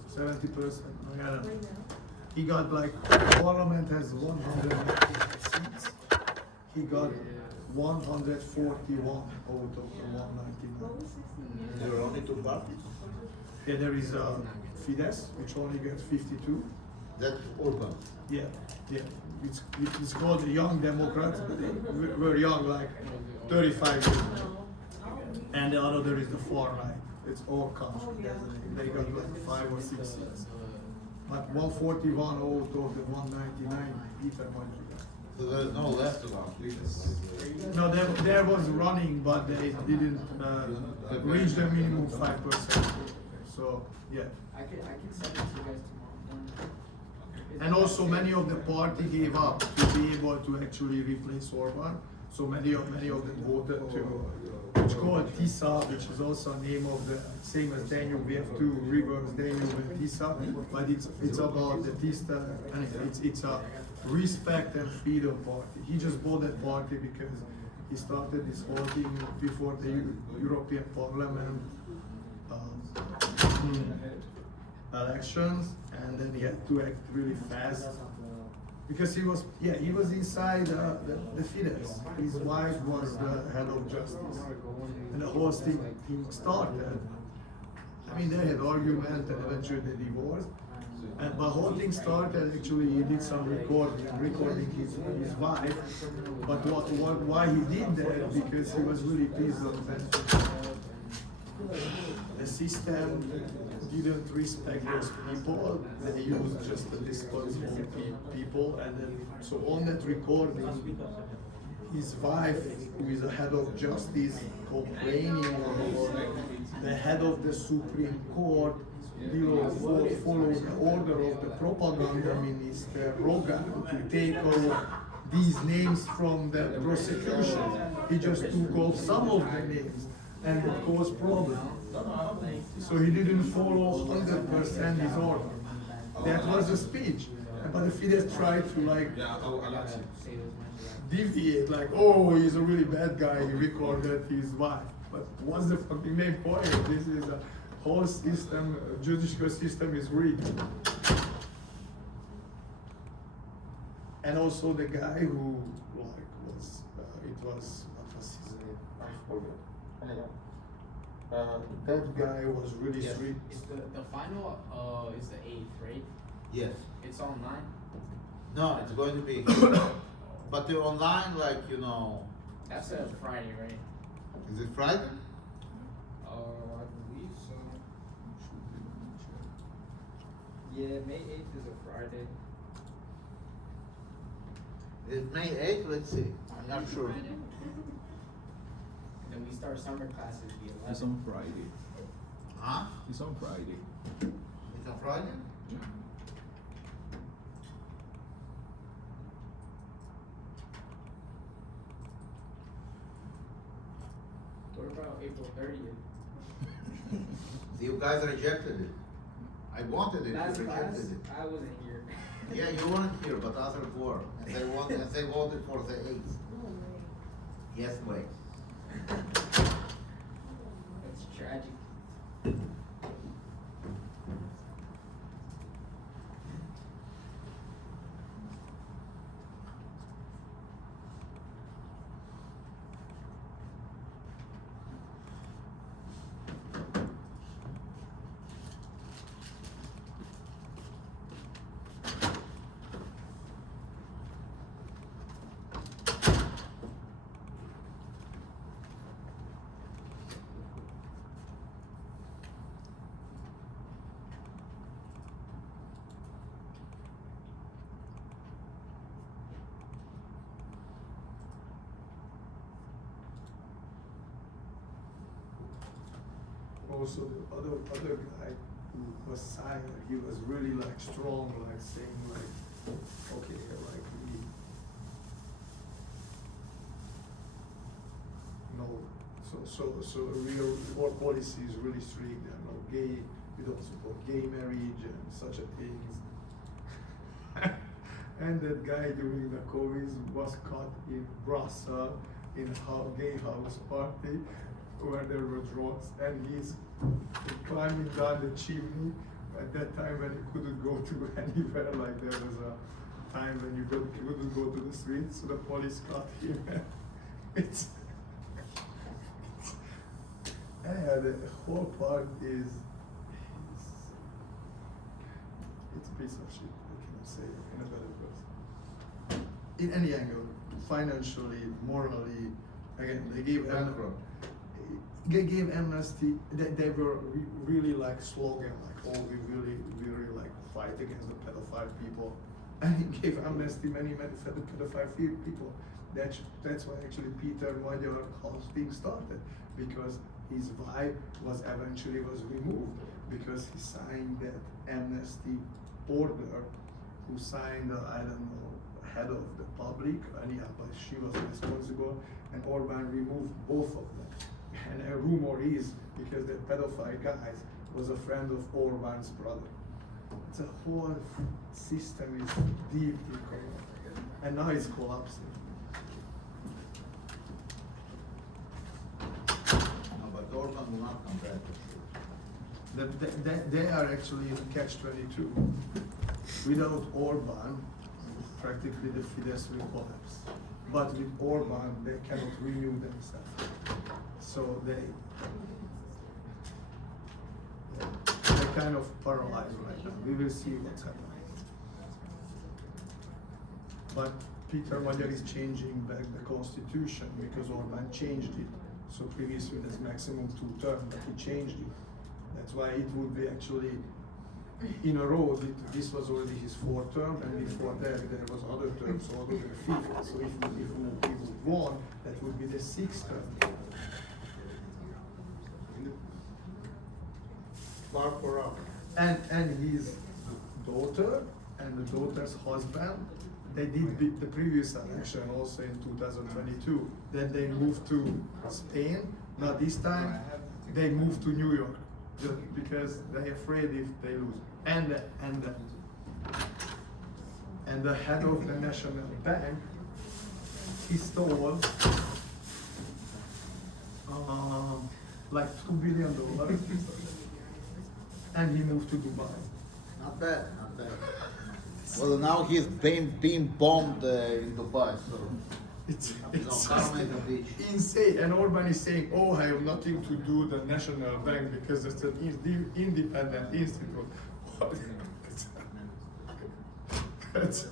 70%. I don't know. He got Parliament has 100 seats. He got 141 out of the 199. There are only 2 parties. Yeah, there is Fidesz, which only gets 52. That's Orban. Yeah. It's called the Young Democrats, but they were young, like 35 years old. And the other there is the far right. It's all country. They got like 5 or 6 seats. But 141 out of the 199, Peter Magyar got. So there's no left of us. No, there was running, but they didn't reach the minimum 5%. So yeah. I can send it to you guys tomorrow. And also many of the party gave up to be able to actually replace Orban. So many of them voted to. It's called TISA, which is also a name of the same as Danube. We have 2 rivers, Danube and TISA, but it's about the TISA, and it's a respect and freedom party. He just bought that party because he started this whole thing before the European Parliament elections, and then he had to act really fast. Because he was inside the Fidesz. His wife was the head of justice, and the whole thing started. I mean, they had argument and eventually they divorced. But whole thing started, actually, he did some recording his wife. But why he did that? Because he was really pissed off that the system didn't respect those people. They used just the disposable people, and then so on that recording, his wife, who is the head of justice, complaining, or the head of the Supreme Court, follow the order of the propaganda minister Rogan to take over these names from the prosecution. He just took off some of the names and it caused problem. So he didn't follow 100% his order. That was the speech. But the Fidesz tried to like deviate, like, oh, he's a really bad guy, he recorded his wife. But what's the fucking main point? This is a whole system, judicial system is rigged. And also the guy who like was, what was his name? I forget. That guy was really sweet. It's the final is the 8th, right? Yes. It's online. No, it's going to be, but the online, like, you know, That's a Friday, right? is it Friday? I believe so. Yeah, May 8th is a Friday. Is May 8th? Let's see. I'm not sure. And then we start summer classes the 11th. It's on Friday. Huh? It's on Friday. It's on Friday? What about April 30th? You guys rejected it. I wanted it, Last you class, rejected it. I wasn't here. Yeah, you weren't here, but others were, and they voted for the 8th. Yes, way. It's tragic. Also, the other guy who was silent, he was really like strong, like saying like, okay, like we, no, so real our policy is really strict. There are no gay, we don't support gay marriage and such a things. And that guy during the COVID was caught in Brussels in a gay house party where there were drugs, and he's climbing down the chimney at that time when he couldn't go to anywhere. Like there was a time when you couldn't go to the street, so the police caught him. It's yeah, the whole part is it's a piece of shit. I cannot say it in a better person. In any angle, financially, morally, again, they gave They gave amnesty. They were really like slogan, like, oh, we really like fight against the pedophile people, and he gave amnesty many for the pedophile people. That's why actually Peter Magyar whole thing started, because his wife was eventually removed because he signed that amnesty order. Who signed? I don't know, head of the public, anyhow, but she was responsible, and Orban removed both of them. And a rumor is because the pedophile guy was a friend of Orban's brother. The whole system is deeply corrupt, and now it's collapsing. No, but Orban will not come back. They are actually in catch-22. Without Orban, practically the Fidesz will collapse. But with Orban, they cannot renew themselves. So they kind of paralyzed right now. We will see what's happening. But Peter Magyar is changing back the constitution because Orbán changed it. So previously it was maximum 2 terms, but he changed it. That's why it would be actually in a row. This was already his 4th term, and before that there was other terms, so other than 5th. So if he would won, that would be the 6th term. Barbara. And his daughter and the daughter's husband, they did beat the previous election also in 2022. Then they moved to Spain. Now this time they moved to New York just because they're afraid if they lose. And the head of the national bank, he stole like $2 billion, and he moved to Dubai. Not bad, not bad. Well, now he's being bombed in Dubai, so. It's Karma is a bitch. insane. And Orban is saying, oh, I have nothing to do with the national bank because it's an independent institute. What? That's,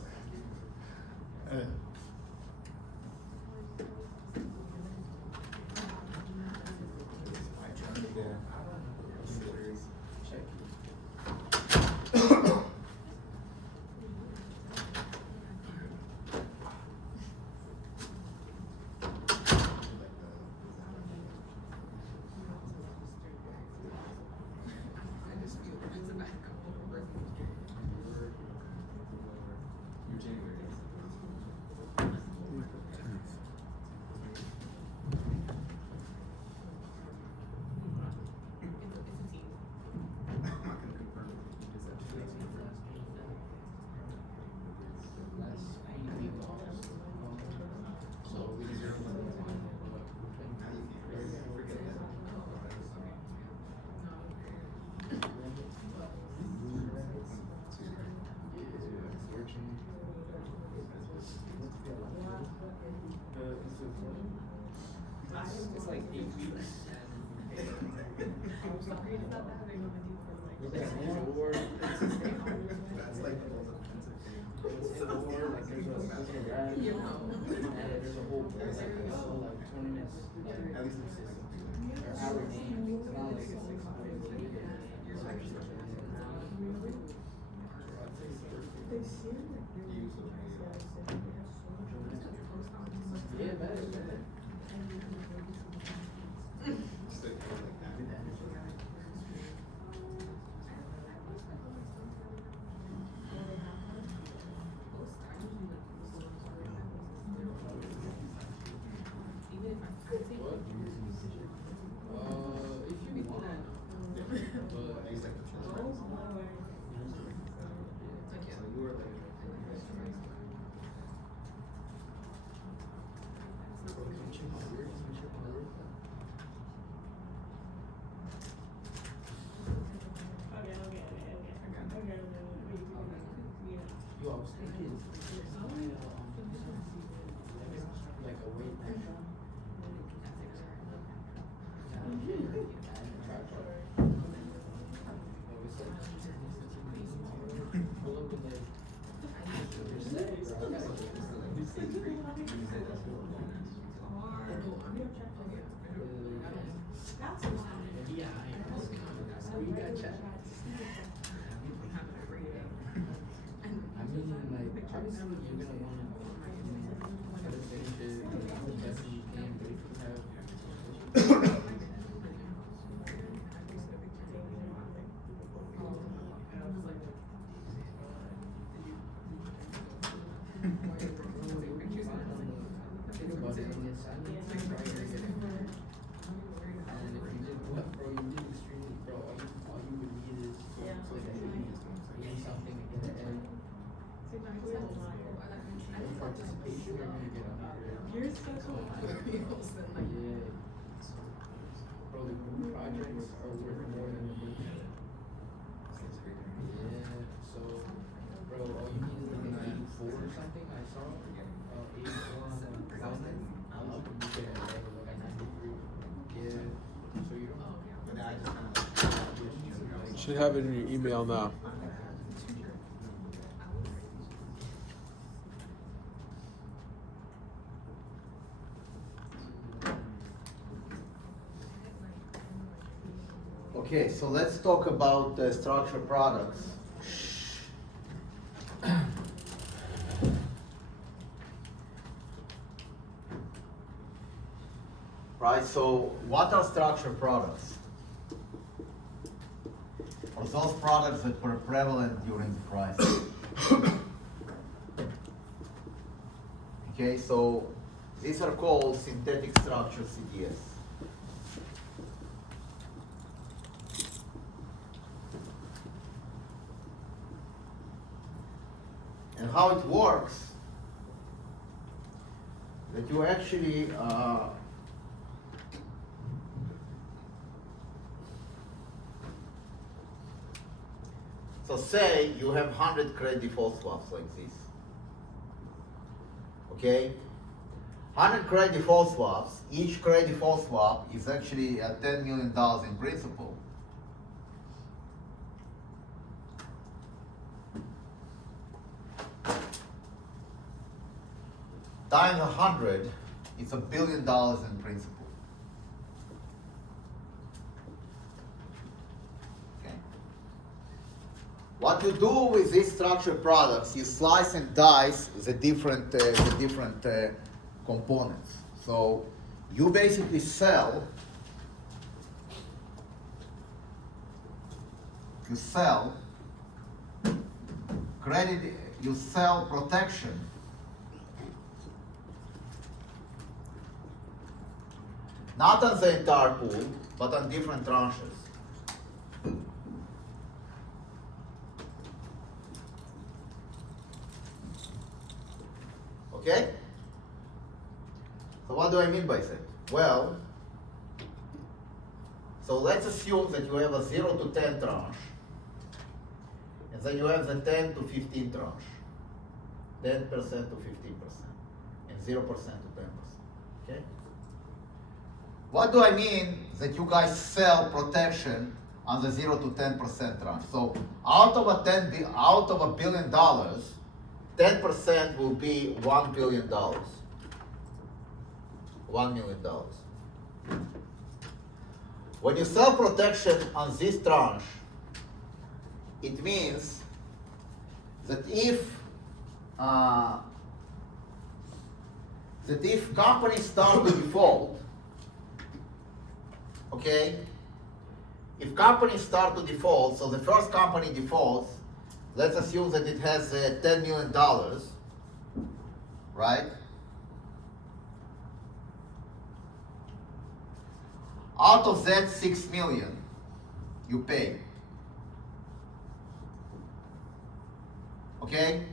It's like 8 weeks. That's like It's in the war, like there's a rag, and there's a whole, there's like a whole like 20 minutes, at least there's or hours. It's not like it's 6 Yeah, better. If you want, So you were like. Yo, I was thinking, like a weight match. I mean, like, obviously you're gonna want to try to finish it as best as you can, but if you have think about it, and it's, I mean, it's like right here, and if you did what, bro, you did extremely, bro, all you would need is like you need something to get ahead. With participation, you're gonna get 100. You're so cool. Yeah. Bro, the group projects are worth more than the book. Yeah, so, bro, all you need is like an 84 or something, I saw. 84 on 1,000. I'll help you get it, right? Like a 93. Yeah. So you don't. But now I just kind of. Should have it in your email now. Okay, so let's talk about structured products. Right, so what are structured products? Are those products that were prevalent during the crisis? Okay, so these are called synthetic structure CDS. And how it works, that you actually so say you have 100 credit default swaps like this. Okay? 100 credit default swaps, each credit default swap is actually $10 million in principal. Times 100, it's $1 billion in principal. Okay. What you do with these structured products, you slice and dice the different components. So you basically sell. You sell credit. You sell protection. Not on the entire pool, but on different tranches. Okay? So what do I mean by that? Well, so let's assume that you have a 0 to 10 tranche, and then you have the 10 to 15 tranche, 10% to 15%, and 0% to 10%. Okay? What do I mean that you guys sell protection on the 0 to 10% tranche? So out of $1 billion, 10% will be $1 billion. $1 million. When you sell protection on this tranche, it means that if companies start to default, okay, if companies start to default, so the first company defaults, let's assume that it has $10 million, right? Out of that 6 million, you pay. Okay?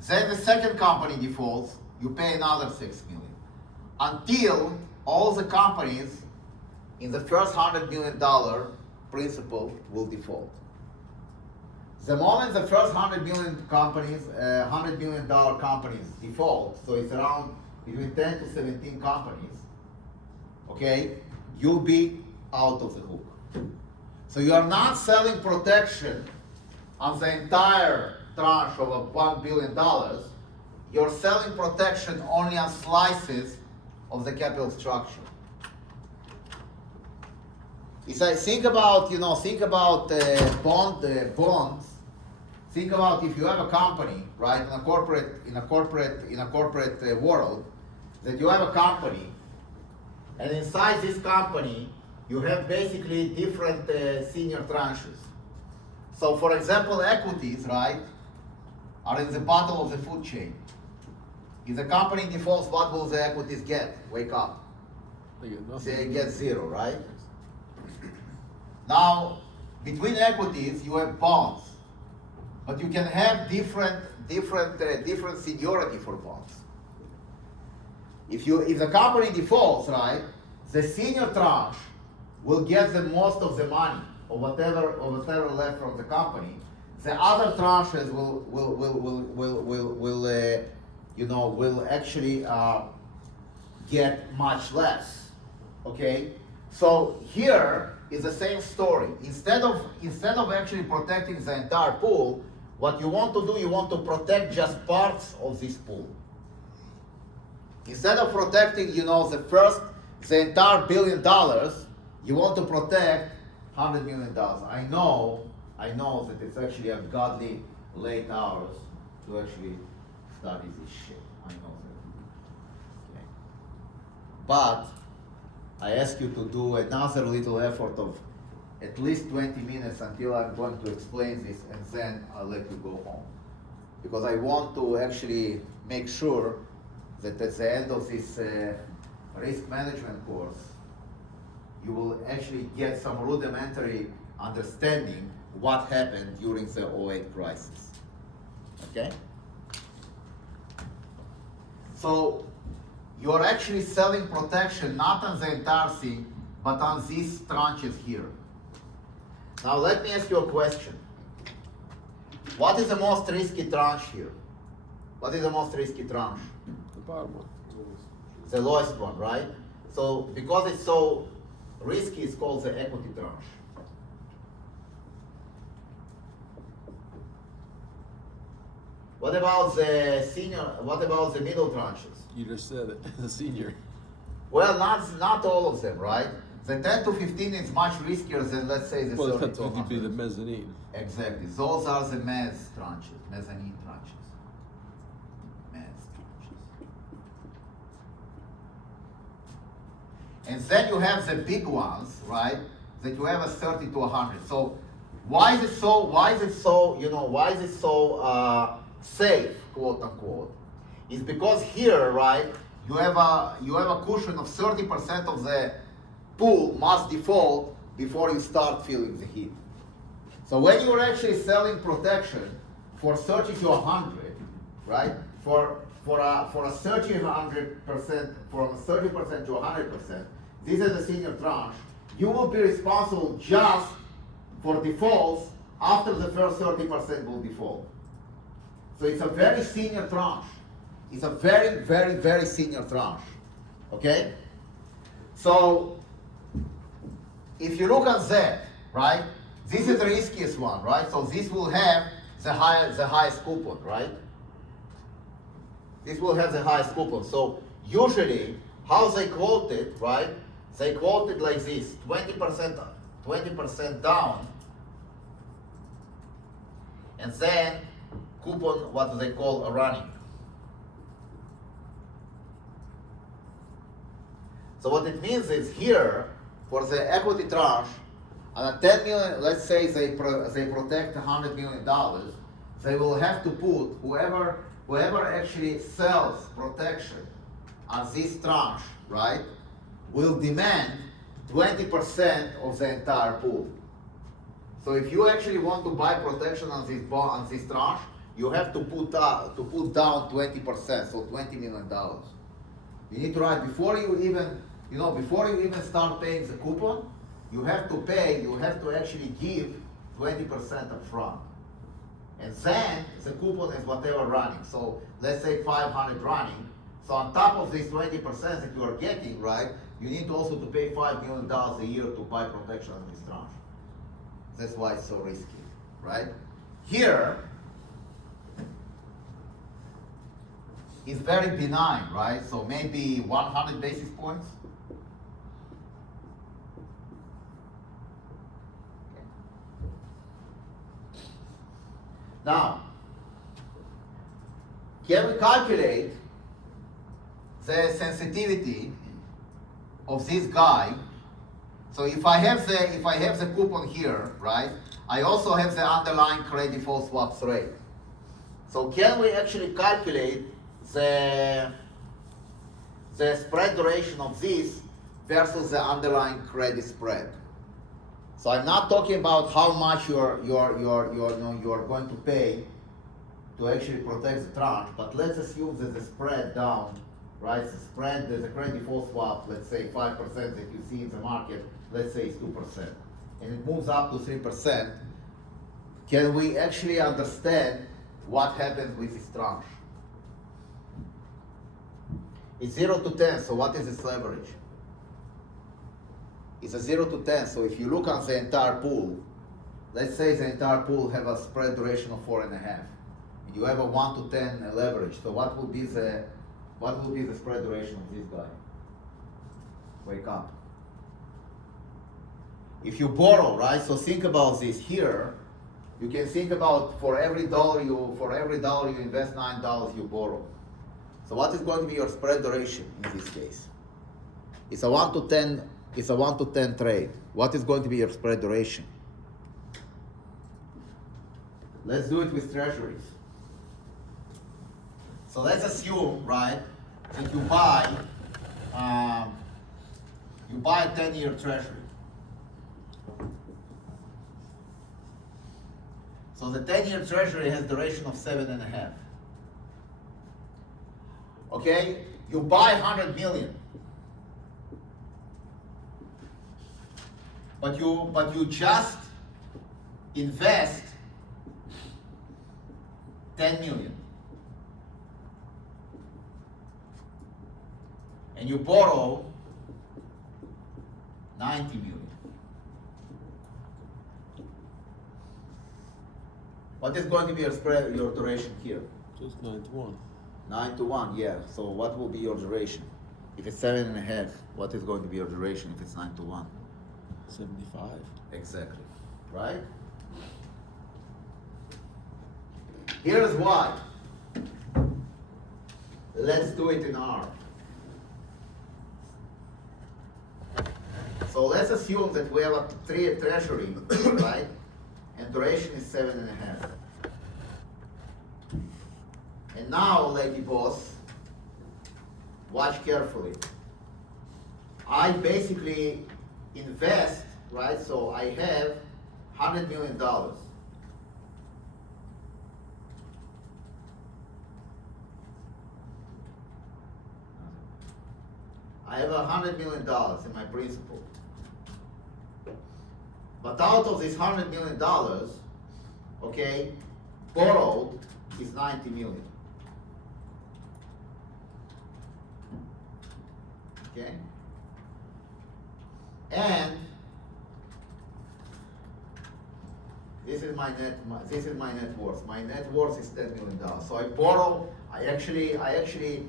Then the second company defaults, you pay another 6 million. Until all the companies in the first $100 million principal will default. The moment the first $100 million companies default, so it's around between 10 to 17 companies, okay, you'll be out of the hook. So you are not selling protection on the entire tranche of $1 billion. You're selling protection only on slices of the capital structure. If I think about bonds. Think about if you have a company, right, in a corporate world, that you have a company, and inside this company you have basically different senior tranches. So, for example, equities, right, are in the bottom of the food chain. If the company defaults, what will the equities get? Wake up. They get 0, right? Now, between equities, you have bonds, but you can have different seniority for bonds. If the company defaults, right, the senior tranche will get the most of the money or whatever left from the company. The other tranches will actually get much less. Okay, so here is the same story. Instead of actually protecting the entire pool, what you want to do, you want to protect just parts of this pool. Instead of protecting, the entire $1 billion, you want to protect $100 million. I know that it's actually ungodly late hours to actually study this shit. I know that. Okay. But I ask you to do another little effort of at least 20 minutes until I'm going to explain this, and then I'll let you go home. Because I want to actually make sure that at the end of this risk management course, you will actually get some rudimentary understanding what happened during the 08 crisis. Okay? So, you're actually selling protection not on the entire thing, but on these tranches here. Now let me ask you a question. What is the most risky tranche here? What is the most risky tranche? The bottom one. The lowest one, right? So because it's so risky, it's called the equity tranche. What about the middle tranches? You just said it, the senior. Well, not all of them, right? The 10 to 15 is much riskier than, let's say, the Well, 30 that's to what would be the 100. mezzanine. Exactly. Those are the mezzanine tranches. And then you have the big ones, right? That you have a 30 to 100. So why is it so safe, quote unquote? Is because here, right, you have a cushion of 30% of the pool must default before you start feeling the heat. So when you're actually selling protection for 30 to 100, right? For a 30 to 100%, from 30% to 100%, this is the senior tranche. You will be responsible just for defaults after the first 30% will default. So it's a very senior tranche. It's a very, very, very senior tranche. Okay? So if you look at that, right? This is the riskiest one, right? So this will have the highest coupon, right? This will have the highest coupon. So usually, how they quote it, right? They quote it like this: 20% down, and then coupon, what do they call a running. So what it means is here, for the equity tranche, on a 10 million, let's say they protect $100 million, they will have to put whoever actually sells protection on this tranche, right, will demand 20% of the entire pool. So if you actually want to buy protection on this tranche, you have to put down 20%, so $20 million. You need to write before you even start paying the coupon. You have to actually give 20% up front. And then the coupon is whatever running. So let's say 500 running. So on top of this 20% that you are getting, right, you need also to pay $5 million a year to buy protection on this tranche. That's why it's so risky, right? Here is very benign, right? So maybe 100 basis points. Now, can we calculate the sensitivity of this guy? So if I have the coupon here, right, I also have the underlying credit default swaps rate. So can we actually calculate the spread duration of this versus the underlying credit spread? So I'm not talking about how much you're going to pay to actually protect the tranche, but let's assume that the spread down, right? The spread, there's a credit default swap, let's say 5% that you see in the market, let's say it's 2%, and it moves up to 3%. Can we actually understand what happens with this tranche? It's 0 to 10, so what is its leverage? It's a 0 to 10. So if you look on the entire pool, let's say the entire pool have a spread duration of 4.5. You have a 1 to 10 leverage. So what will be the spread duration of this guy? Wake up. If you borrow, right? So think about this here. You can think about for every dollar you invest $9 you borrow. So what is going to be your spread duration in this case? It's a 1 to 10. It's a 1 to 10 trade. What is going to be your spread duration? Let's do it with treasuries. So let's assume, right, that you buy a 10-year treasury. So the 10-year treasury has duration of 7.5. Okay, you buy 100 million, but you just invest 10 million. And you borrow 90 million. What is going to be your spread, your duration here? Just 9 to 1. 9 to 1, yeah. So what will be your duration? If it's 7.5, what is going to be your duration if it's 9 to 1? 75. Exactly. Right? Here's why. Let's do it in R. So let's assume that we have a treasury, right? And duration is 7.5. And now, lady boss, watch carefully. I basically invest, right? So I have $100 million. I have $100 million in my principal. But out of this $100 million, okay, borrowed is 90 million. Okay? And this is my net worth. My net worth is $10 million. So I actually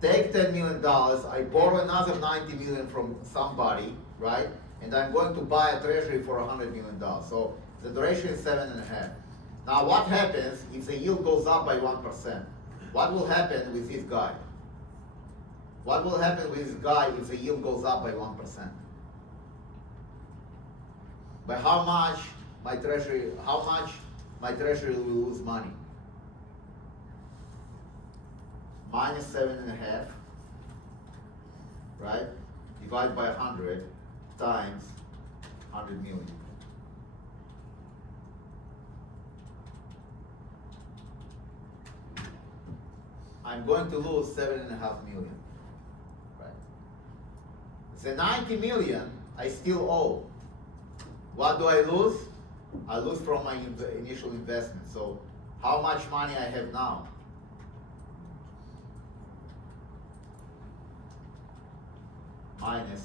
take $10 million, I borrow another 90 million from somebody, right? And I'm going to buy a treasury for $100 million. So the duration is 7.5. Now what happens if the yield goes up by 1%? What will happen with this guy? What will happen with this guy if the yield goes up by 1%? By how much my treasury will lose money? Minus 7.5, right? Divided by 100 times 100 million. I'm going to lose 7.5 million, right? The 90 million I still owe. What do I lose? I lose from my initial investment. So how much money I have now? Minus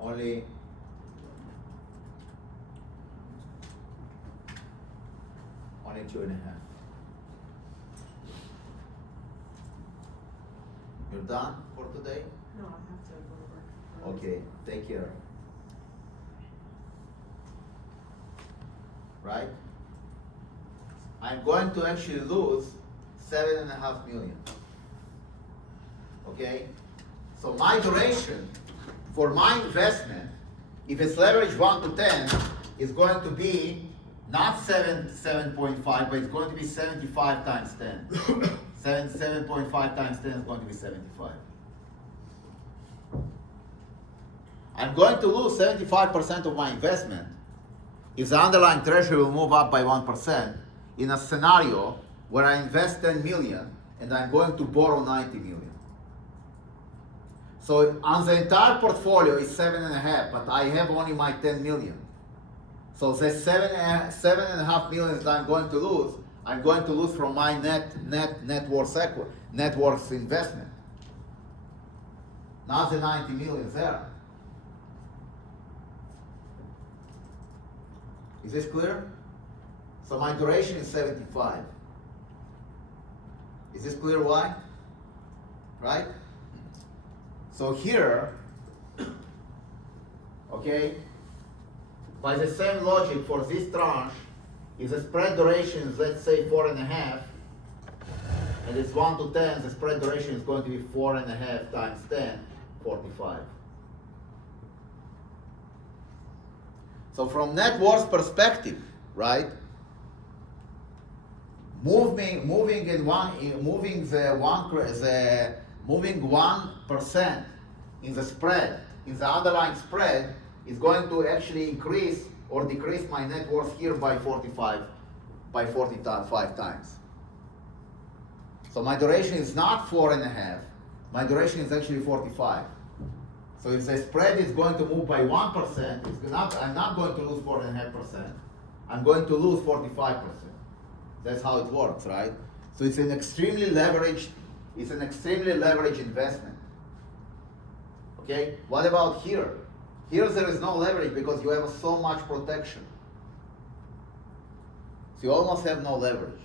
only only 2.5. You're done for today? No, I have to go to work. Okay, take care. Right? I'm going to actually lose 7.5 million. Okay? So my duration for my investment, if it's leverage 1 to 10, is going to be not 7.5, but it's going to be 75 times 10. 7.5 times 10 is going to be 75. I'm going to lose 75% of my investment if the underlying treasury will move up by 1% in a scenario where I invest 10 million and I'm going to borrow 90 million. So on the entire portfolio is 7.5, but I have only my 10 million. So the 7.5 million that I'm going to lose, I'm going to lose from my net worth investment. Not the 90 million there. Is this clear? So my duration is 75. Is this clear why? Right? So here, okay, by the same logic for this tranche, if the spread duration is, let's say, 4.5, and it's 1 to 10, the spread duration is going to be 4.5 times 10, 45. So from net worth perspective, right? Moving 1% in the spread, in the underlying spread, is going to actually increase or decrease my net worth here by 45 times. So my duration is not 4.5, my duration is actually 45. So if the spread is going to move by 1%, I'm not going to lose 4.5%, I'm going to lose 45%. That's how it works, right? So it's an extremely leveraged investment. Okay, what about here? Here there is no leverage because you have so much protection. So you almost have no leverage.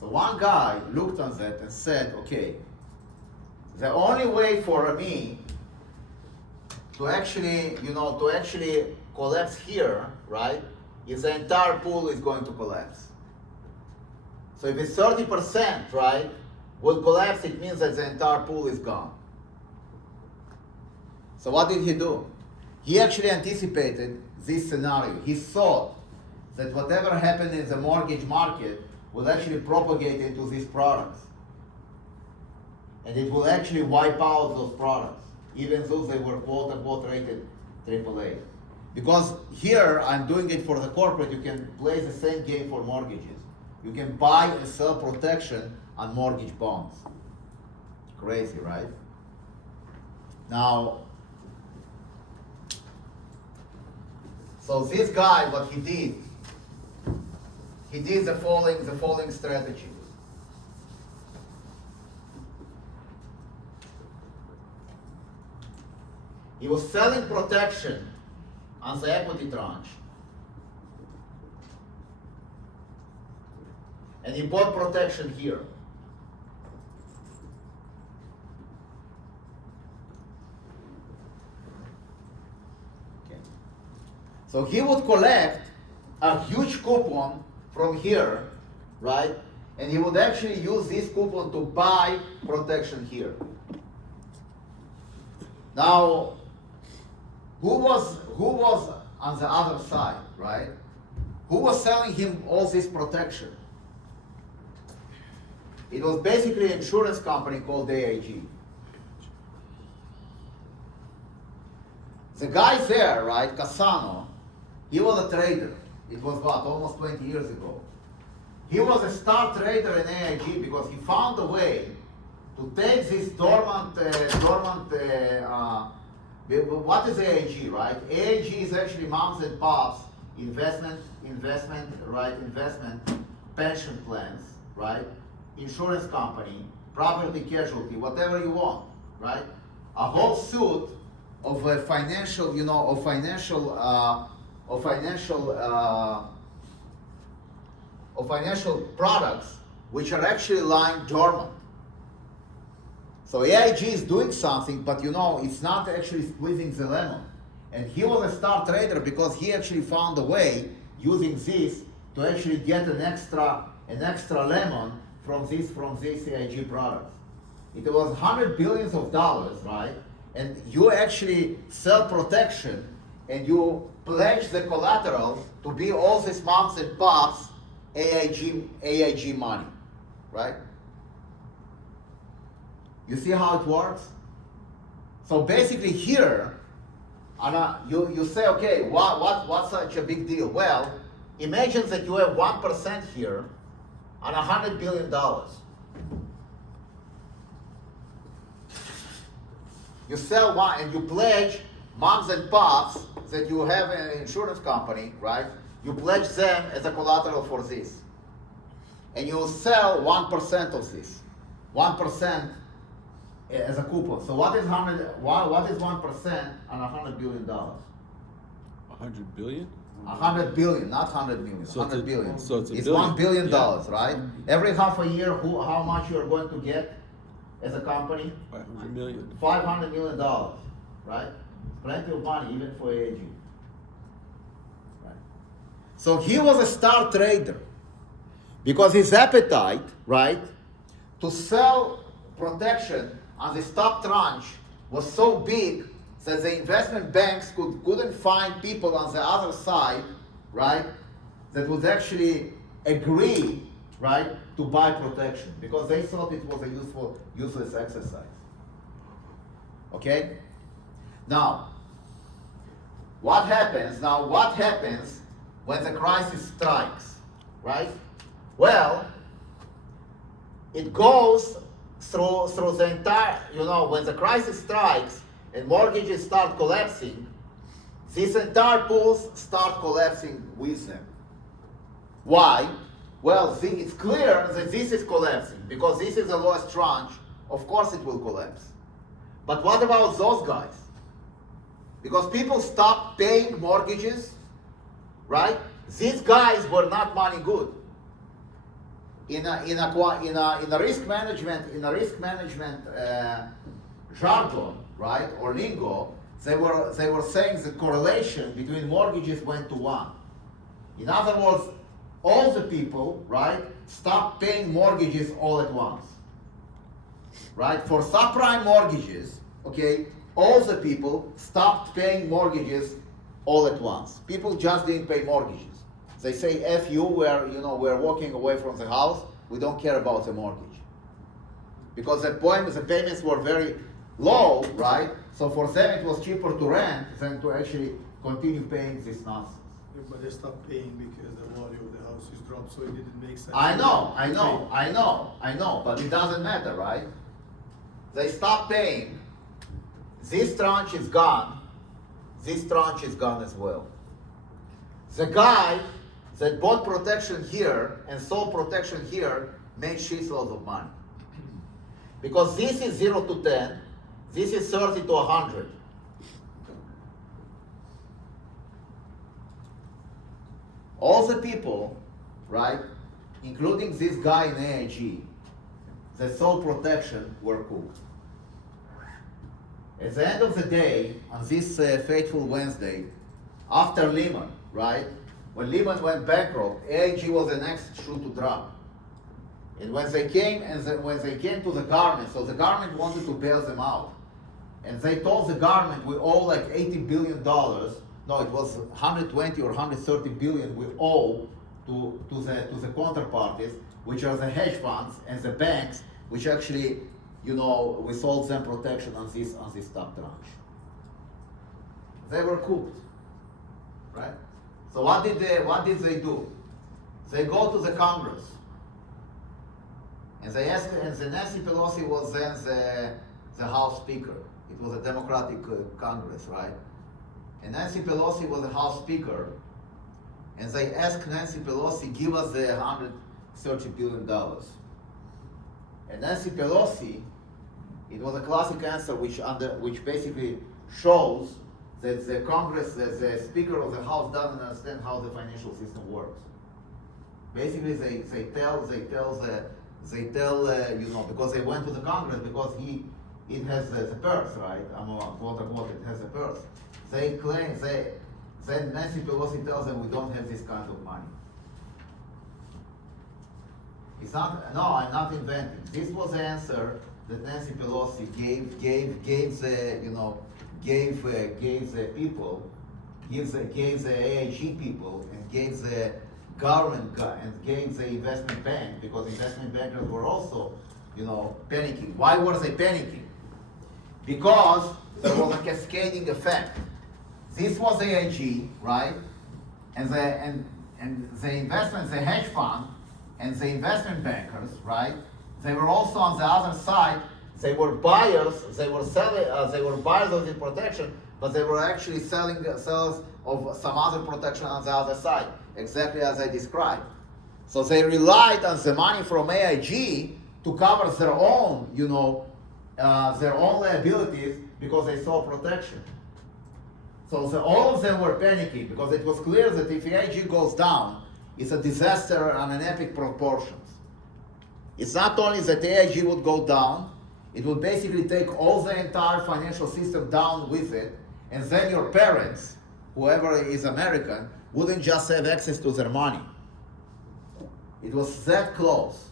So one guy looked on that and said, okay, the only way for me to actually collapse here, right, is the entire pool is going to collapse. So if it's 30%, right, will collapse, it means that the entire pool is gone. So what did he do? He actually anticipated this scenario. He thought that whatever happened in the mortgage market will actually propagate into these products. And it will actually wipe out those products, even though they were quote unquote rated AAA. Because here I'm doing it for the corporate, you can play the same game for mortgages. You can buy and sell protection on mortgage bonds. Crazy, right? Now, so this guy, what he did the following strategy. He was selling protection on the equity tranche. And he bought protection here. Okay. So he would collect a huge coupon from here, right? And he would actually use this coupon to buy protection here. Now, who was on the other side, right? Who was selling him all this protection? It was basically an insurance company called AIG. The guy there, right, Cassano, he was a trader. It was what, almost 20 years ago. He was a star trader in AIG because he found a way to take this dormant, what is AIG, right? AIG is actually moms and pops investment, pension plans, right? Insurance company, property casualty, whatever you want, right? A whole suite of financial products which are actually lying dormant. So AIG is doing something, but it's not actually squeezing the lemon. And he was a star trader because he actually found a way using this to actually get an extra lemon from these AIG products. It was $100 billion, right? And you actually sell protection and you pledge the collateral to be all these moms and pops AIG money, right? You see how it works? So basically here, you say, okay, what's such a big deal? Well, imagine that you have 1% here on $100 billion. You sell one and you pledge moms and pops that you have an insurance company, right? You pledge them as a collateral for this. And you sell 1% of this. 1% as a coupon. So what is 1% on $100 billion? 100 billion? 100 billion, not 100 million. So it's 100 a- billion. so it's a It's billion. $1 billion, Yeah. right? Every half a year, how much you are going to get as a company? 500 million. $500 million, right? Plenty of money even for AIG. Right? So he was a star trader because his appetite, right, to sell protection on this top tranche was so big that the investment banks couldn't find people on the other side, right, that would actually agree, right, to buy protection because they thought it was a useless exercise. Okay? Now, what happens when the crisis strikes, right? Well, it goes through the entire, when the crisis strikes and mortgages start collapsing, these entire pools start collapsing with them. Why? Well, it's clear that this is collapsing because this is the lowest tranche. Of course it will collapse. But what about those guys? Because people stopped paying mortgages, right? These guys were not money good. In a risk management jargon, right, or lingo, they were saying the correlation between mortgages went to 1. In other words, all the people, right, stopped paying mortgages all at once. Right? For subprime mortgages, okay, all the people stopped paying mortgages all at once. People just didn't pay mortgages. They say, F you, we're walking away from the house, we don't care about the mortgage. Because the payments were very low, right? So for them it was cheaper to rent than to actually continue paying this nonsense. Yeah, but they stopped paying because the value of the house is dropped, so it didn't make sense. I know, but it doesn't matter, right? They stopped paying. This tranche is gone. This tranche is gone as well. The guy that bought protection here and sold protection here made shitloads of money. Because this is 0 to 10, this is 30 to 100. All the people, right, including this guy in AIG, that sold protection were cooked. At the end of the day, on this fateful Wednesday, after Lehman, right, when Lehman went bankrupt, AIG was the next shoe to drop. And when they came to the government, so the government wanted to bail them out. And they told the government, we owe like $80 billion. No, it was 120 or 130 billion we owe to the counterparties, which are the hedge funds and the banks, which actually, we sold them protection on this top tranche. They were cooked, right? So what did they do? They go to the Congress, and they ask, and the Nancy Pelosi was then the House Speaker. It was a Democratic Congress, right? And Nancy Pelosi was the House Speaker, and they asked Nancy Pelosi, give us the $130 billion. And Nancy Pelosi, it was a classic answer which basically shows that the Congress, that the Speaker of the House doesn't understand how the financial system works. Basically, they tell, because they went to the Congress because it has the purse, right? Quote unquote, it has a purse. They claim, then Nancy Pelosi tells them we don't have this kind of money. It's not, no, I'm not inventing. This was the answer that Nancy Pelosi gave the people, gave the AIG people, and gave the government and gave the investment bank, because investment bankers were also, panicking. Why were they panicking? Because there was a cascading effect. This was AIG, right? And the investment, the hedge fund, and the investment bankers, right? They were also on the other side. They were buyers. They were selling. They were buyers of the protection, but they were actually sellers of some other protection on the other side. exactly as I described. So they relied on the money from AIG to cover their own, their own liabilities because they saw protection. So all of them were panicking because it was clear that if AIG goes down, it's a disaster on an epic proportions. It's not only that AIG would go down, it would basically take all the entire financial system down with it, and then your parents, whoever is American, wouldn't just have access to their money. It was that close.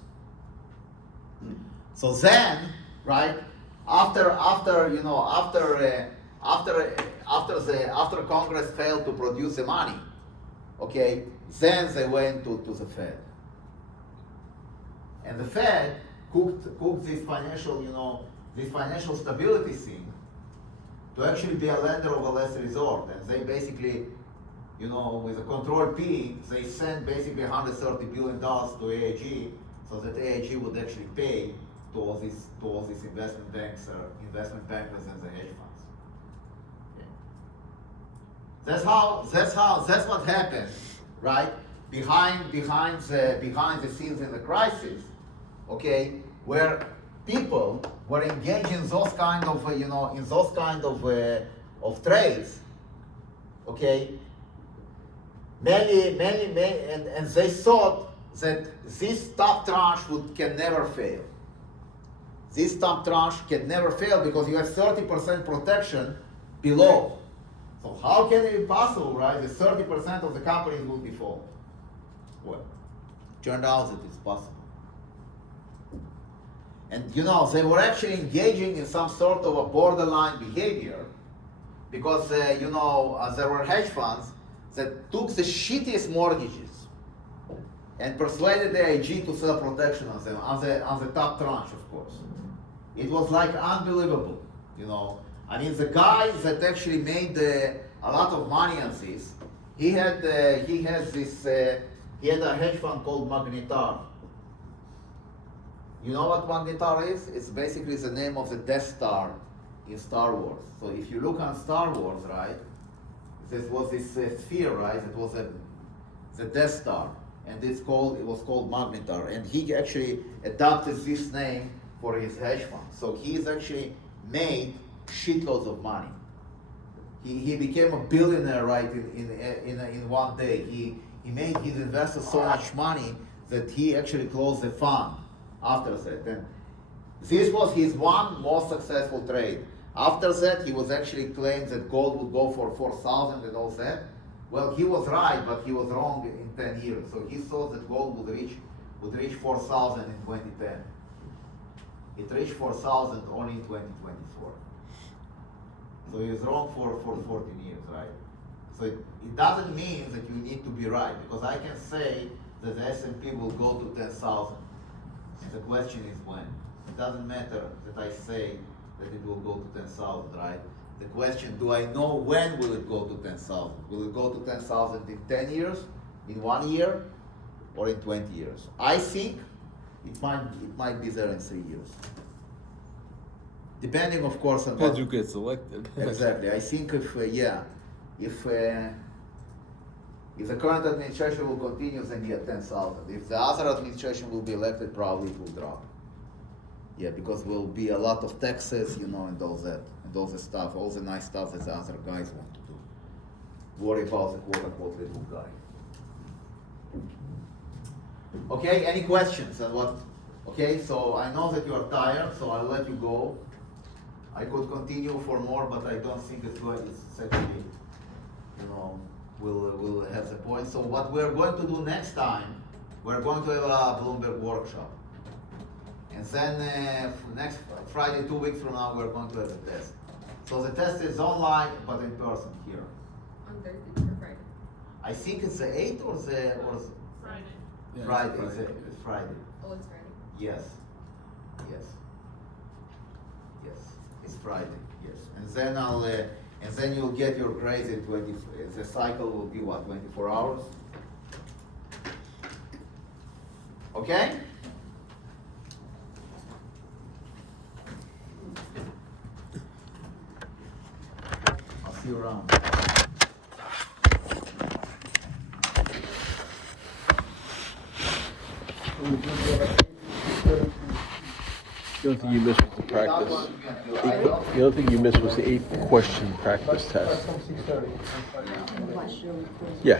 So then, right, after Congress failed to produce the money, okay, then they went to the Fed. And the Fed cooked this financial stability thing to actually be a lender of a last resort. And they basically, with a control P, they sent basically $130 billion to AIG so that AIG would actually pay to all these investment bankers and the hedge funds. Okay. That's what happened, right? Behind the scenes in the crisis, okay, where people were engaged in those kind of of trades, okay. Many, and they thought that this top tranche can never fail. This top tranche can never fail because you have 30% protection below. So how can it be possible, right, that 30% of the companies will default? Well, turned out that it's possible. And they were actually engaging in some sort of a borderline behavior because there were hedge funds that took the shittiest mortgages and persuaded the AIG to sell protection on them, on the top tranche, of course. It was like unbelievable, I mean, the guy that actually made a lot of money on this, he had a hedge fund called Magnetar. You know what Magnetar is? It's basically the name of the Death Star in Star Wars. So if you look on Star Wars, right, there was this sphere, right? It was the Death Star, and it was called Magnetar, and he actually adopted this name for his hedge fund. So he's actually made shitloads of money. He became a billionaire, right, in one day. He made his investors so much money that he actually closed the fund after that. And this was his one most successful trade. After that, he was actually claimed that gold would go for 4,000 and all that. Well, he was right, but he was wrong in 10 years. So he thought that gold would reach 4,000 in 2010. It reached 4,000 only in 2024. So he was wrong for 14 years, right? So it doesn't mean that you need to be right, because I can say that the S&P will go to 10,000. And the question is when. It doesn't matter that I say that it will go to 10,000, right? The question, do I know when will it go to 10,000? Will it go to 10,000 in 10 years, in 1 year, or in 20 years? I think it might be there in 3 years. Depending, of course, on Depends who gets elected. Exactly. I think if the current administration will continue, then 10,000. If the other administration will be elected, probably it will drop. Yeah, because will be a lot of taxes, and all that, and all the stuff, all the nice stuff that the other guys want to do. Worry about the quote-unquote little guy. Okay, any questions on what? Okay, so I know that you are tired, so I'll let you go. I could continue for more, but I don't think it's actually, we'll have the point. So what we're going to do next time, we're going to have a Bloomberg workshop. And then next Friday, 2 weeks from now, we're going to have the test. So the test is online, but in person here. On Thursday or Friday? I think it's the 8th or Friday. Yeah, Friday. it's Friday. It's Friday. Oh, it's Friday. Yes. It's Friday. Yes. And then and then you'll get your grades in 20. The cycle will be what, 24 hours? Okay. I'll see you around. The only thing you missed was the practice. The only thing you missed was the 8-question practice test. Yeah.